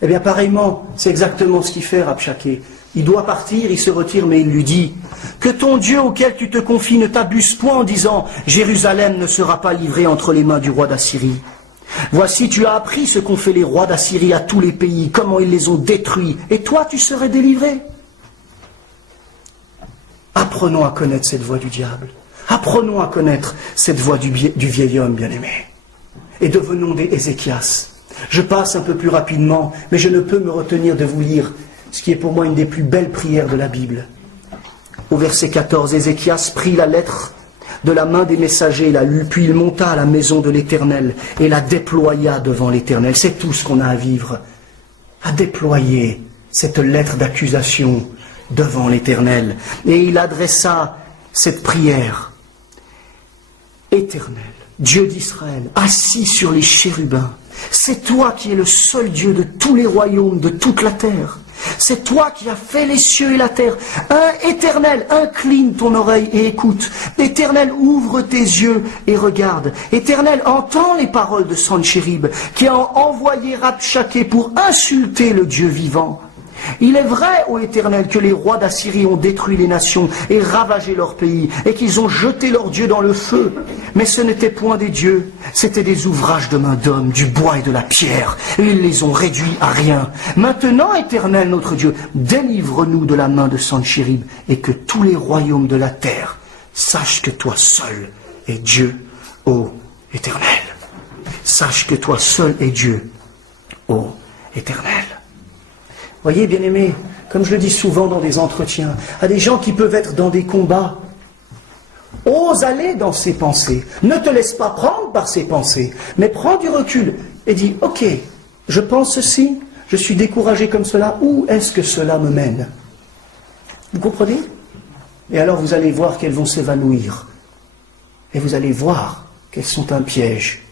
Eh bien, pareillement, c'est exactement ce qu'il fait, Rabshaké. Il doit partir, il se retire, mais il lui dit que ton Dieu auquel tu te confies ne t'abuse point en disant « Jérusalem ne sera pas livrée entre les mains du roi d'Assyrie ». Voici, tu as appris ce qu'ont fait les rois d'Assyrie à tous les pays, comment ils les ont détruits, et toi tu serais délivré. Apprenons à connaître cette voie du diable. Apprenons à connaître cette voie du vieil homme bien-aimé. Et devenons des Ézéchias. Je passe un peu plus rapidement, mais je ne peux me retenir de vous lire ce qui est pour moi une des plus belles prières de la Bible. Au verset 14, Ézéchias prit la lettre de la main des messagers, la lut, puis il monta à la maison de l'Éternel et la déploya devant l'Éternel. C'est tout ce qu'on a à vivre, à déployer cette lettre d'accusation devant l'Éternel. Et il adressa cette prière. Éternel, Dieu d'Israël, assis sur les chérubins, c'est toi qui es le seul Dieu de tous les royaumes, de toute la terre. C'est toi qui as fait les cieux et la terre. Éternel, incline ton oreille et écoute. Éternel, ouvre tes yeux et regarde. Éternel, entends les paroles de Sanchérib, qui a envoyé Rabchaké pour insulter le Dieu vivant. Il est vrai, ô Éternel, que les rois d'Assyrie ont détruit les nations et ravagé leur pays, et qu'ils ont jeté leurs dieux dans le feu. Mais ce n'étaient point des dieux, c'étaient des ouvrages de main d'homme, du bois et de la pierre, et ils les ont réduits à rien. Maintenant, Éternel, notre Dieu, délivre-nous de la main de Sanchérib, et que tous les royaumes de la terre sachent que toi seul es Dieu, ô Éternel. Sache que toi seul es Dieu, ô Éternel. Voyez, bien-aimés, comme je le dis souvent dans des entretiens, à des gens qui peuvent être dans des combats, ose aller dans ses pensées. Ne te laisse pas prendre par ses pensées, mais prends du recul et dis, ok, je pense ceci, je suis découragé comme cela, où est-ce que cela me mène? Vous comprenez? Et alors vous allez voir qu'elles vont s'évanouir. Et vous allez voir qu'elles sont un piège,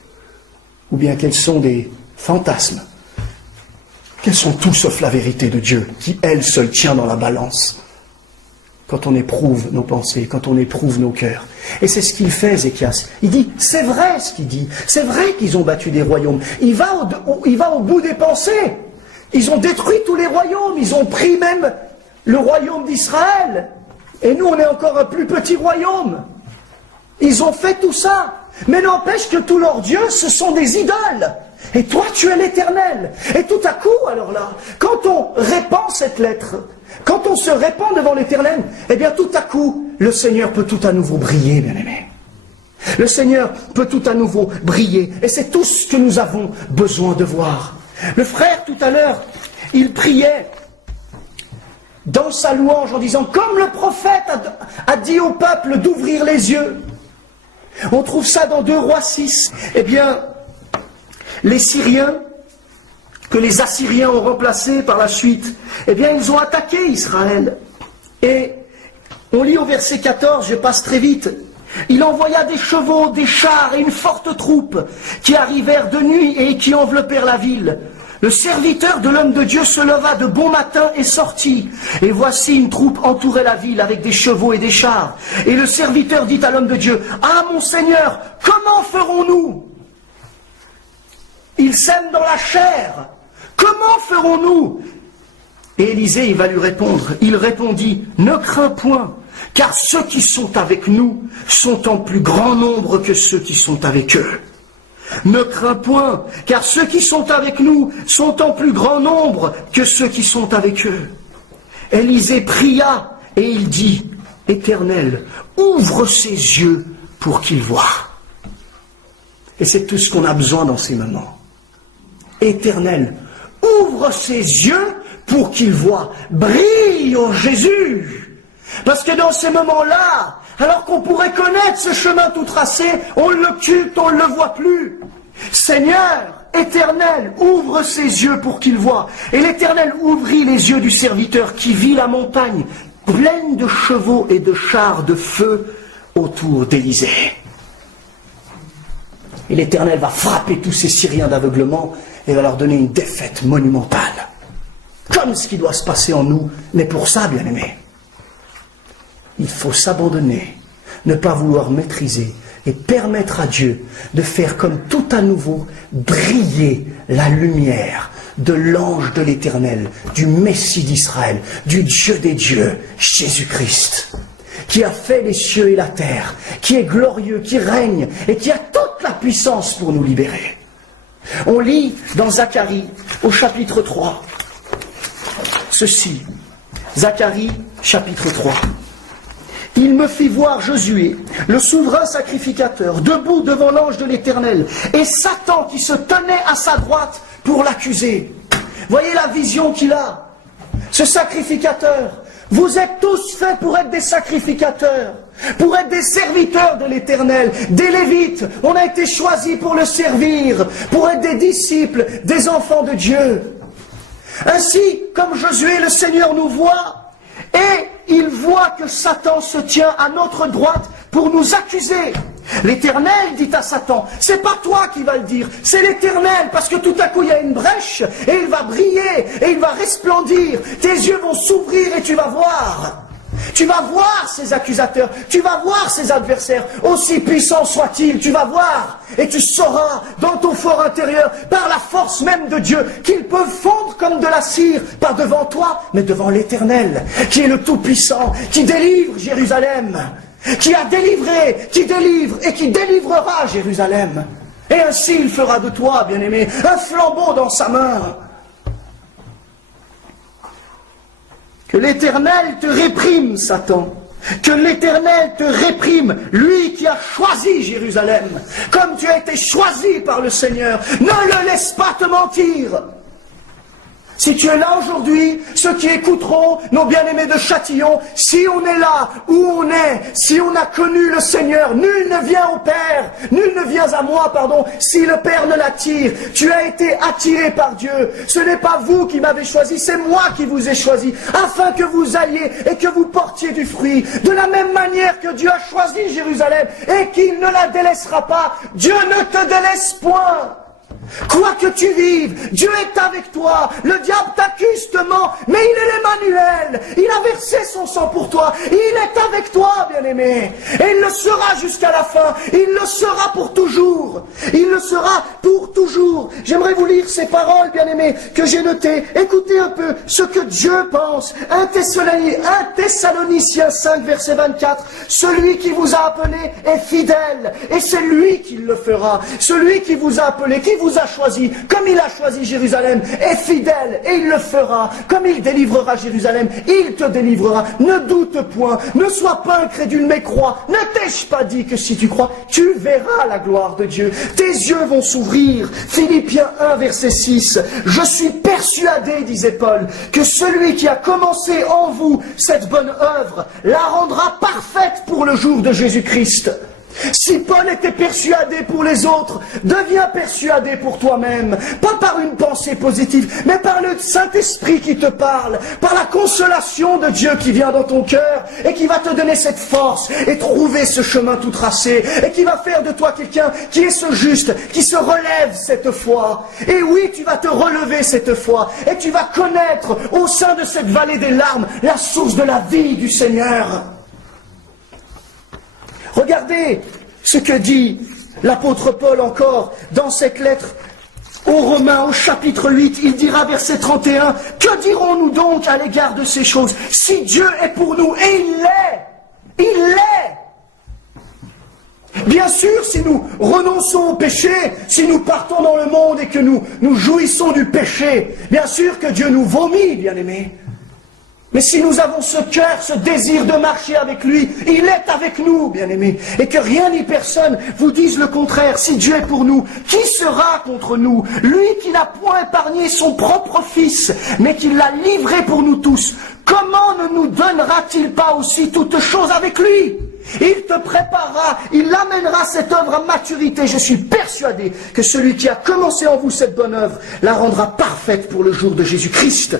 ou bien qu'elles sont des fantasmes. Qu'elles sont tout sauf la vérité de Dieu, qui elle seule tient dans la balance. Quand on éprouve nos pensées, quand on éprouve nos cœurs. Et c'est ce qu'il fait, Ézéchias. Il dit, c'est vrai ce qu'il dit. C'est vrai qu'ils ont battu des royaumes. Il va au bout des pensées. Ils ont détruit tous les royaumes. Ils ont pris même le royaume d'Israël. Et nous, on est encore un plus petit royaume. Ils ont fait tout ça. Mais n'empêche que tous leurs dieux, ce sont des idoles. Et toi, tu es l'Éternel. Et tout à coup, alors là, quand on répand cette lettre, quand on se répand devant l'Éternel, eh bien tout à coup, le Seigneur peut tout à nouveau briller, bien-aimés. Le Seigneur peut tout à nouveau briller. Et c'est tout ce que nous avons besoin de voir. Le frère, tout à l'heure, il priait dans sa louange en disant, comme le prophète a dit au peuple d'ouvrir les yeux. On trouve ça dans 2 Rois 6. Eh bien, les Syriens, que les Assyriens ont remplacés par la suite, eh bien, ils ont attaqué Israël. Et on lit au verset 14, je passe très vite, il envoya des chevaux, des chars et une forte troupe qui arrivèrent de nuit et qui enveloppèrent la ville. Le serviteur de l'homme de Dieu se leva de bon matin et sortit. Et voici une troupe entourait la ville avec des chevaux et des chars. Et le serviteur dit à l'homme de Dieu, « Ah, mon Seigneur, comment ferons-nous ? Ils sèment dans la chair. Comment ferons-nous » Et Élisée, il va lui répondre. Il répondit, « Ne crains point, car ceux qui sont avec nous sont en plus grand nombre que ceux qui sont avec eux. Ne crains point, car ceux qui sont avec nous sont en plus grand nombre que ceux qui sont avec eux. » Élisée pria et il dit, « Éternel, ouvre ses yeux pour qu'il voie. » Et c'est tout ce qu'on a besoin dans ces moments. Éternel, ouvre ses yeux pour qu'il voie. Brille, ô Jésus. Parce que dans ces moments-là, alors qu'on pourrait connaître ce chemin tout tracé, on l'occulte, on ne le voit plus. Seigneur, Éternel, ouvre ses yeux pour qu'il voie. Et l'Éternel ouvrit les yeux du serviteur qui vit la montagne pleine de chevaux et de chars de feu autour d'Élisée. Et l'Éternel va frapper tous ces Syriens d'aveuglement et va leur donner une défaite monumentale. Comme ce qui doit se passer en nous. Mais pour ça, bien-aimés, il faut s'abandonner, ne pas vouloir maîtriser et permettre à Dieu de faire comme tout à nouveau briller la lumière de l'ange de l'Éternel, du Messie d'Israël, du Dieu des dieux, Jésus-Christ, qui a fait les cieux et la terre, qui est glorieux, qui règne et qui a toute la puissance pour nous libérer. On lit dans Zacharie, au chapitre 3, ceci. Zacharie, chapitre 3. Il me fit voir Josué, le souverain sacrificateur, debout devant l'ange de l'Éternel, et Satan qui se tenait à sa droite pour l'accuser. Voyez la vision qu'il a, ce sacrificateur. Vous êtes tous faits pour être des sacrificateurs, pour être des serviteurs de l'Éternel, des Lévites. On a été choisis pour le servir, pour être des disciples, des enfants de Dieu. Ainsi, comme Josué, le Seigneur nous voit, et il voit que Satan se tient à notre droite pour nous accuser. L'Éternel dit à Satan, c'est pas toi qui vas le dire, c'est l'Éternel, parce que tout à coup il y a une brèche, et il va briller, et il va resplendir, tes yeux vont s'ouvrir et tu vas voir. Tu vas voir ces accusateurs, tu vas voir ces adversaires, aussi puissants soient-ils, tu vas voir, et tu sauras dans ton fort intérieur, par la force même de Dieu, qu'ils peuvent fondre comme de la cire, pas devant toi, mais devant l'Éternel, qui est le Tout-Puissant, qui délivre Jérusalem, qui a délivré, qui délivre et qui délivrera Jérusalem. Et ainsi il fera de toi, bien-aimé, un flambeau dans sa main. Que l'Éternel te réprime, Satan. Que l'Éternel te réprime, lui qui a choisi Jérusalem. Comme tu as été choisi par le Seigneur, ne le laisse pas te mentir. Si tu es là aujourd'hui, ceux qui écouteront, nos bien-aimés de Châtillon, si on est là où on est, si on a connu le Seigneur, nul ne vient au Père, nul ne vient à moi, si le Père ne l'attire. Tu as été attiré par Dieu. Ce n'est pas vous qui m'avez choisi, c'est moi qui vous ai choisi, afin que vous alliez et que vous portiez du fruit. De la même manière que Dieu a choisi Jérusalem et qu'il ne la délaissera pas, Dieu ne te délaisse point. Quoi que tu vives, Dieu est avec toi. Le diable t'accuse, te ment, mais il est l'Emmanuel. Il a versé son sang pour toi. Il est avec toi, bien-aimé. Et il le sera jusqu'à la fin. Il le sera pour toujours. Il le sera pour toujours. J'aimerais vous lire ces paroles, bien-aimés, que j'ai notées. Écoutez un peu ce que Dieu pense. 1 Thessaloniciens 5, verset 24. Celui qui vous a appelé est fidèle. Et c'est lui qui le fera. Celui qui vous a appelé, qui vous a choisi, comme il a choisi Jérusalem, est fidèle et il le fera. Comme il délivrera Jérusalem, il te délivrera. Ne doute point, ne sois pas incrédule mais crois. Ne t'ai-je pas dit que si tu crois, tu verras la gloire de Dieu. Tes yeux vont s'ouvrir. Philippiens 1 verset 6. Je suis persuadé, disait Paul, que celui qui a commencé en vous cette bonne œuvre la rendra parfaite pour le jour de Jésus-Christ. Si Paul était persuadé pour les autres, deviens persuadé pour toi-même. Pas par une pensée positive, mais par le Saint-Esprit qui te parle, par la consolation de Dieu qui vient dans ton cœur et qui va te donner cette force et trouver ce chemin tout tracé et qui va faire de toi quelqu'un qui est ce juste, qui se relève cette foi. Et oui, tu vas te relever cette foi et tu vas connaître au sein de cette vallée des larmes la source de la vie du Seigneur. Regardez ce que dit l'apôtre Paul encore dans cette lettre aux Romains au chapitre 8. Il dira verset 31, « Que dirons-nous donc à l'égard de ces choses? Si Dieu est pour nous, et il l'est, il l'est. Bien sûr, si nous renonçons au péché, si nous partons dans le monde et que nous jouissons du péché, bien sûr que Dieu nous vomit, bien-aimés. Mais si nous avons ce cœur, ce désir de marcher avec lui, il est avec nous, bien-aimés. Et que rien ni personne vous dise le contraire. Si Dieu est pour nous, qui sera contre nous? Lui qui n'a point épargné son propre Fils, mais qui l'a livré pour nous tous. Comment ne nous donnera-t-il pas aussi toutes choses avec lui? Il te préparera, il amènera cette œuvre à maturité. Je suis persuadé que celui qui a commencé en vous cette bonne œuvre la rendra parfaite pour le jour de Jésus-Christ.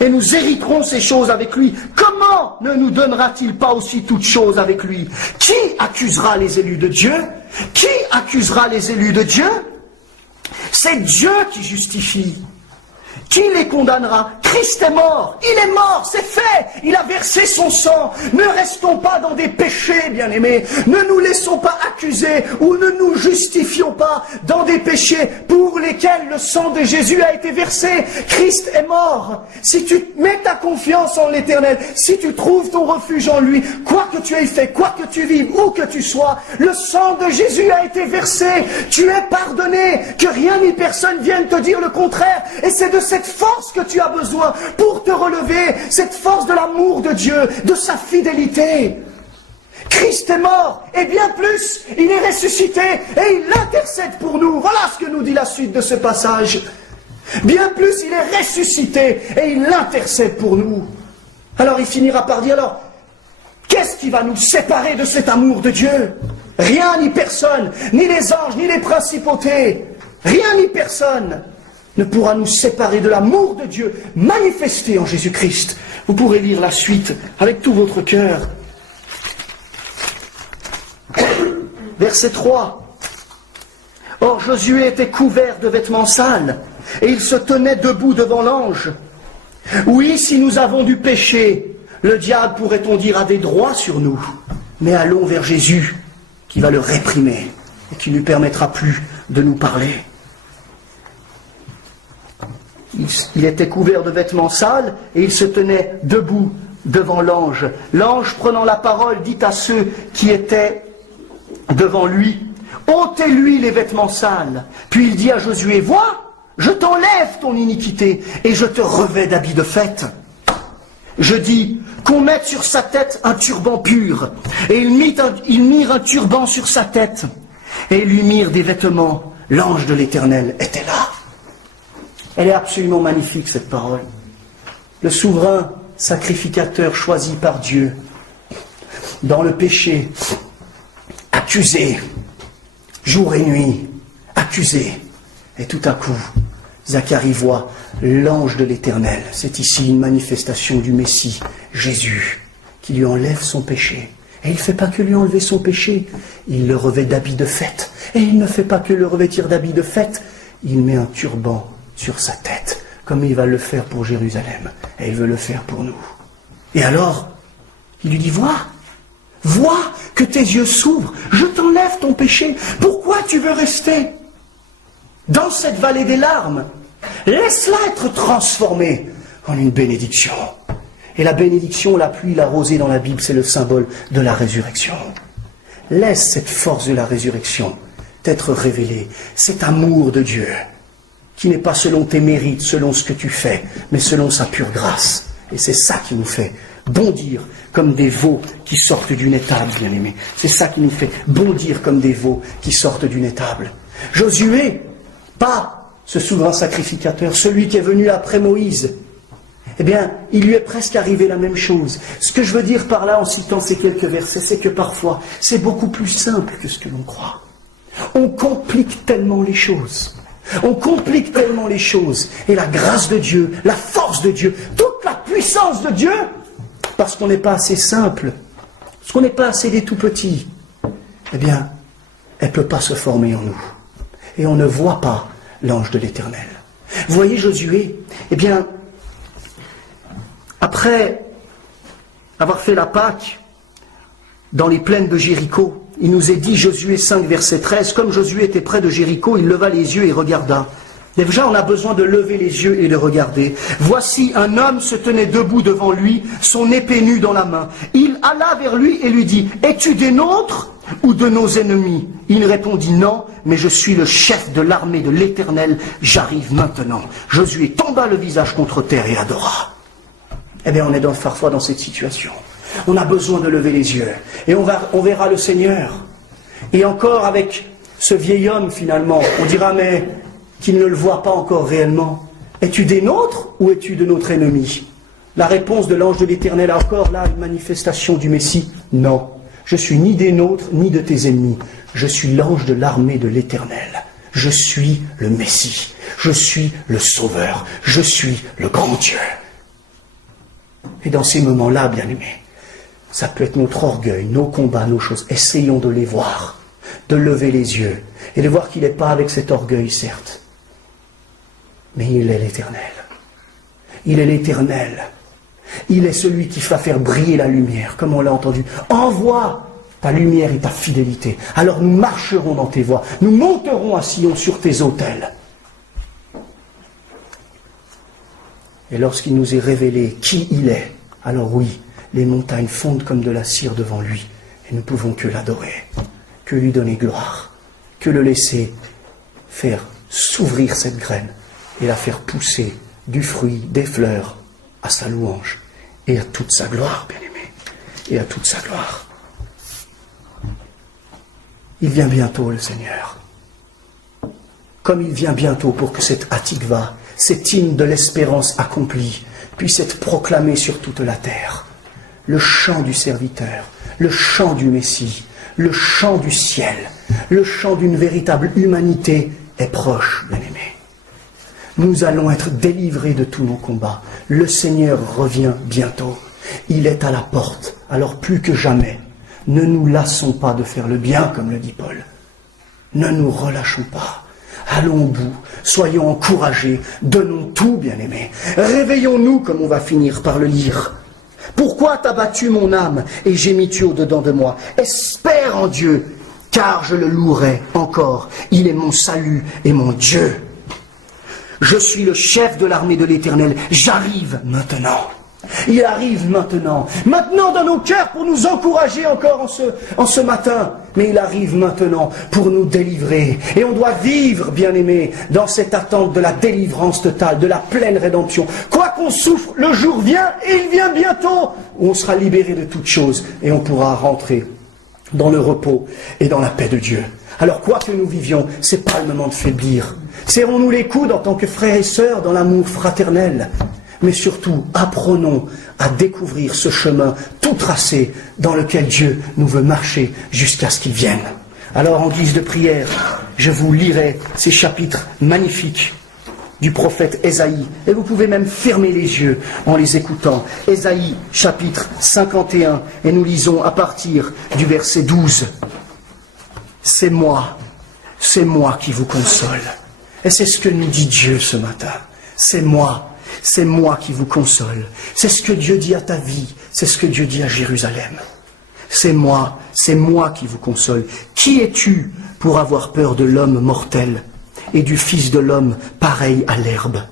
Et nous hériterons ces choses avec lui. Comment ne nous donnera-t-il pas aussi toutes choses avec lui? Qui accusera les élus de Dieu? Qui accusera les élus de Dieu? C'est Dieu qui justifie. Qui Qui les condamnera? Christ est mort, il est mort, c'est fait, il a versé son sang. Ne restons pas dans des péchés, bien-aimés, ne nous laissons pas accuser ou ne nous justifions pas dans des péchés pour lesquels le sang de Jésus a été versé. Christ est mort. Si tu mets ta confiance en l'Éternel, si tu trouves ton refuge en lui, quoi que tu aies fait, quoi que tu vives, où que tu sois, le sang de Jésus a été versé, tu es pardonné, que rien ni personne vienne te dire le contraire, et c'est de cette force que tu as besoin pour te relever, cette force de l'amour de Dieu, de sa fidélité. Christ est mort, et bien plus, il est ressuscité, et il intercède pour nous. Voilà ce que nous dit la suite de ce passage. Bien plus, il est ressuscité, et il intercède pour nous. Alors il finira par dire, alors, qu'est-ce qui va nous séparer de cet amour de Dieu? Rien ni personne, ni les anges, ni les principautés, rien ni personne ne pourra nous séparer de l'amour de Dieu manifesté en Jésus-Christ. Vous pourrez lire la suite avec tout votre cœur. Verset 3. Or Josué était couvert de vêtements sales, et il se tenait debout devant l'ange. Oui, si nous avons du péché, le diable, pourrait-on dire, a des droits sur nous. Mais allons vers Jésus, qui va le réprimer, et qui ne lui permettra plus de nous parler. Il était couvert de vêtements sales, et il se tenait debout devant l'ange. L'ange, prenant la parole, dit à ceux qui étaient devant lui, ôtez-lui les vêtements sales. Puis il dit à Josué, vois, je t'enlève ton iniquité, et je te revêts d'habits de fête. Je dis qu'on mette sur sa tête un turban pur. Et ils mirent un turban sur sa tête. Et lui mirent des vêtements. L'ange de l'Éternel était là. Elle est absolument magnifique, cette parole. Le souverain sacrificateur choisi par Dieu, dans le péché, accusé, jour et nuit, accusé. Et tout à coup, Zacharie voit l'ange de l'Éternel. C'est ici une manifestation du Messie, Jésus, qui lui enlève son péché. Et il ne fait pas que lui enlever son péché, il le revêt d'habits de fête. Et il ne fait pas que le revêtir d'habits de fête, il met un turban sur sa tête, comme il va le faire pour Jérusalem. Et il veut le faire pour nous. Et alors, il lui dit, vois que tes yeux s'ouvrent, je t'enlève ton péché. Pourquoi tu veux rester dans cette vallée des larmes? Laisse-la être transformée en une bénédiction. Et la bénédiction, la pluie, la rosée dans la Bible, c'est le symbole de la résurrection. Laisse cette force de la résurrection t'être révélée, cet amour de Dieu, qui n'est pas selon tes mérites, selon ce que tu fais, mais selon sa pure grâce. Et c'est ça qui nous fait bondir comme des veaux qui sortent d'une étable, bien-aimés. C'est ça qui nous fait bondir comme des veaux qui sortent d'une étable. Josué, pas ce souverain sacrificateur, celui qui est venu après Moïse, eh bien, il lui est presque arrivé la même chose. Ce que je veux dire par là, en citant ces quelques versets, c'est que parfois, c'est beaucoup plus simple que ce que l'on croit. On complique tellement les choses. On complique tellement les choses. Et la grâce de Dieu, la force de Dieu, toute la puissance de Dieu, parce qu'on n'est pas assez simple, parce qu'on n'est pas assez des tout petits, eh bien, elle ne peut pas se former en nous. Et on ne voit pas l'ange de l'Éternel. Vous voyez Josué, eh bien, après avoir fait la Pâque dans les plaines de Jéricho, il nous est dit, Josué 5, verset 13, comme Josué était près de Jéricho, il leva les yeux et regarda. Déjà, on a besoin de lever les yeux et de regarder. Voici, un homme se tenait debout devant lui, son épée nue dans la main. Il alla vers lui et lui dit, es-tu des nôtres ou de nos ennemis? Il répondit, non, mais je suis le chef de l'armée de l'Éternel, j'arrive maintenant. Josué tomba le visage contre terre et adora. Eh bien, on est parfois dans cette situation. On a besoin de lever les yeux. Et on verra le Seigneur. Et encore avec ce vieil homme, finalement, on dira, mais qu'il ne le voit pas encore réellement. Es-tu des nôtres ou es-tu de notre ennemi? La réponse de l'ange de l'Éternel a encore là une manifestation du Messie. Non, je suis ni des nôtres ni de tes ennemis. Je suis l'ange de l'armée de l'Éternel. Je suis le Messie. Je suis le Sauveur. Je suis le grand Dieu. Et dans ces moments-là, bien-aimés, ça peut être notre orgueil, nos combats, nos choses. Essayons de les voir, de lever les yeux et de voir qu'il n'est pas avec cet orgueil, certes, mais il est l'Éternel. Il est l'Éternel. Il est celui qui va faire briller la lumière, comme on l'a entendu. Envoie ta lumière et ta fidélité. Alors nous marcherons dans tes voies. Nous monterons à Sion sur tes autels. Et lorsqu'il nous est révélé qui il est, alors oui, les montagnes fondent comme de la cire devant lui. Et nous ne pouvons que l'adorer, que lui donner gloire, que le laisser faire s'ouvrir cette graine et la faire pousser du fruit, des fleurs, à sa louange et à toute sa gloire, bien-aimé, et à toute sa gloire. Il vient bientôt, le Seigneur. Comme il vient bientôt pour que cette Hatikva, cet hymne de l'espérance accomplie, puisse être proclamé sur toute la terre. Le chant du serviteur, le chant du Messie, le chant du ciel, le chant d'une véritable humanité est proche, bien-aimé. Nous allons être délivrés de tous nos combats. Le Seigneur revient bientôt. Il est à la porte. Alors plus que jamais, ne nous lassons pas de faire le bien, comme le dit Paul. Ne nous relâchons pas. Allons au bout. Soyons encouragés. Donnons tout, bien-aimés. Réveillons-nous, comme on va finir par le lire. Pourquoi t'as battu mon âme et gémis-tu au-dedans de moi? Espère en Dieu, car je le louerai encore. Il est mon salut et mon Dieu. Je suis le chef de l'armée de l'Éternel. J'arrive maintenant. Il arrive maintenant. Maintenant dans nos cœurs pour nous encourager encore en ce matin. Mais il arrive maintenant pour nous délivrer. Et on doit vivre, bien-aimés, dans cette attente de la délivrance totale, de la pleine rédemption. Quoi qu'on souffre, le jour vient et il vient bientôt. Où on sera libéré de toutes choses et on pourra rentrer dans le repos et dans la paix de Dieu. Alors quoi que nous vivions, c'est pas le moment de faiblir. Serrons-nous les coudes en tant que frères et sœurs dans l'amour fraternel. Mais surtout, apprenons à découvrir ce chemin tout tracé dans lequel Dieu nous veut marcher jusqu'à ce qu'il vienne. Alors en guise de prière, je vous lirai ces chapitres magnifiques du prophète Ésaïe. Et vous pouvez même fermer les yeux en les écoutant. Ésaïe chapitre 51 et nous lisons à partir du verset 12. C'est moi qui vous console. Et c'est ce que nous dit Dieu ce matin. C'est moi qui vous console. C'est ce que Dieu dit à ta vie. C'est ce que Dieu dit à Jérusalem. C'est moi qui vous console. Qui es-tu pour avoir peur de l'homme mortel et du Fils de l'homme pareil à l'herbe?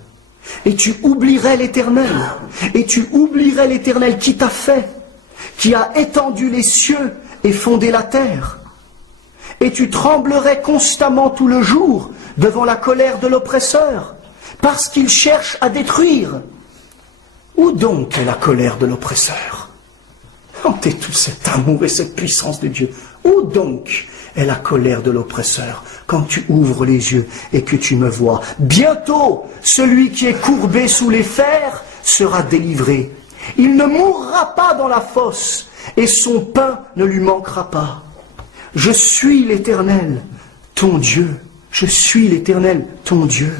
Et tu oublierais l'Éternel. Et tu oublierais l'Éternel qui t'a fait, qui a étendu les cieux et fondé la terre. Et tu tremblerais constamment tout le jour devant la colère de l'oppresseur, parce qu'il cherche à détruire. Où donc est la colère de l'oppresseur? Sentez tout cet amour et cette puissance de Dieu. Où donc est la colère de l'oppresseur quand tu ouvres les yeux et que tu me vois? Bientôt, celui qui est courbé sous les fers sera délivré. Il ne mourra pas dans la fosse et son pain ne lui manquera pas. Je suis l'Éternel, ton Dieu. Je suis l'Éternel, ton Dieu,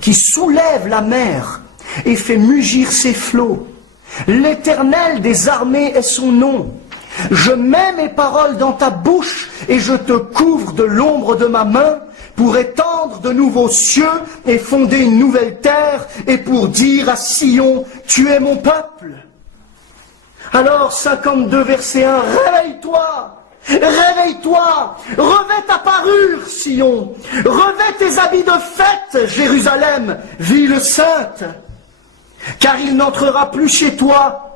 qui soulève la mer et fait mugir ses flots. L'Éternel des armées est son nom. Je mets mes paroles dans ta bouche et je te couvre de l'ombre de ma main pour étendre de nouveaux cieux et fonder une nouvelle terre et pour dire à Sion, tu es mon peuple. Alors 52 verset 1, réveille-toi! Réveille-toi, revêt ta parure, Sion, revêt tes habits de fête, Jérusalem, ville sainte, car il n'entrera plus chez toi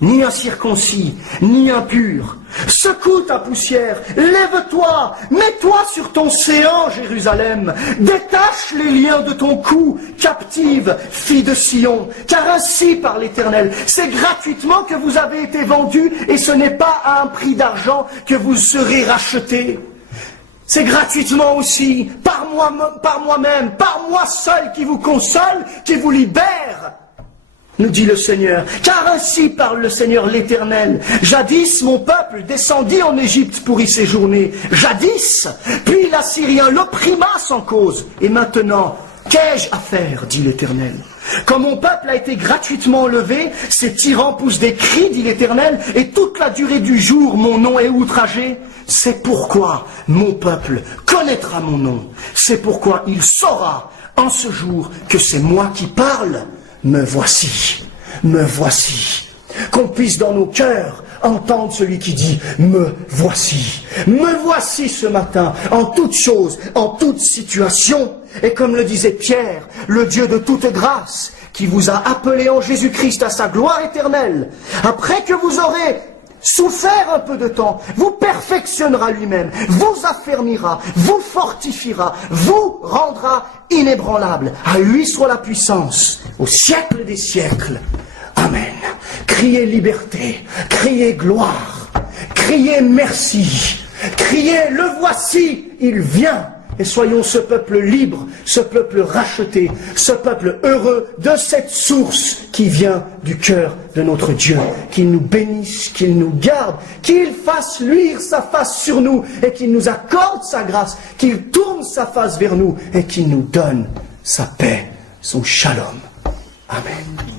ni incirconcis, ni impur. Secoue ta poussière, lève-toi, mets-toi sur ton séant, Jérusalem, détache les liens de ton cou, captive, fille de Sion, car ainsi parle l'Éternel, c'est gratuitement que vous avez été vendus, et ce n'est pas à un prix d'argent que vous serez rachetés. C'est gratuitement aussi, par moi-même, par moi seul qui vous console, qui vous libère. Nous dit le Seigneur, car ainsi parle le Seigneur l'Éternel. Jadis, mon peuple descendit en Égypte pour y séjourner. Jadis, puis l'Assyrien l'opprima sans cause. Et maintenant, qu'ai-je à faire, dit l'Éternel? Quand mon peuple a été gratuitement enlevé, ces tyrans poussent des cris, dit l'Éternel, et toute la durée du jour, mon nom est outragé. C'est pourquoi mon peuple connaîtra mon nom. C'est pourquoi il saura en ce jour que c'est moi qui parle. me voici, me voici. Qu'on puisse dans nos cœurs entendre celui qui dit me voici ce matin, en toute chose, en toute situation. Et comme le disait Pierre, le Dieu de toute grâce, qui vous a appelé en Jésus-Christ à sa gloire éternelle, après que vous aurez souffert un peu de temps, vous perfectionnera lui-même, vous affermira, vous fortifiera, vous rendra inébranlable. À lui soit la puissance, au siècle des siècles. Amen. Criez liberté, criez gloire, criez merci, criez le voici, il vient. Et soyons ce peuple libre, ce peuple racheté, ce peuple heureux de cette source qui vient du cœur de notre Dieu. Qu'il nous bénisse, qu'il nous garde, qu'il fasse luire sa face sur nous et qu'il nous accorde sa grâce, qu'il tourne sa face vers nous et qu'il nous donne sa paix, son shalom. Amen.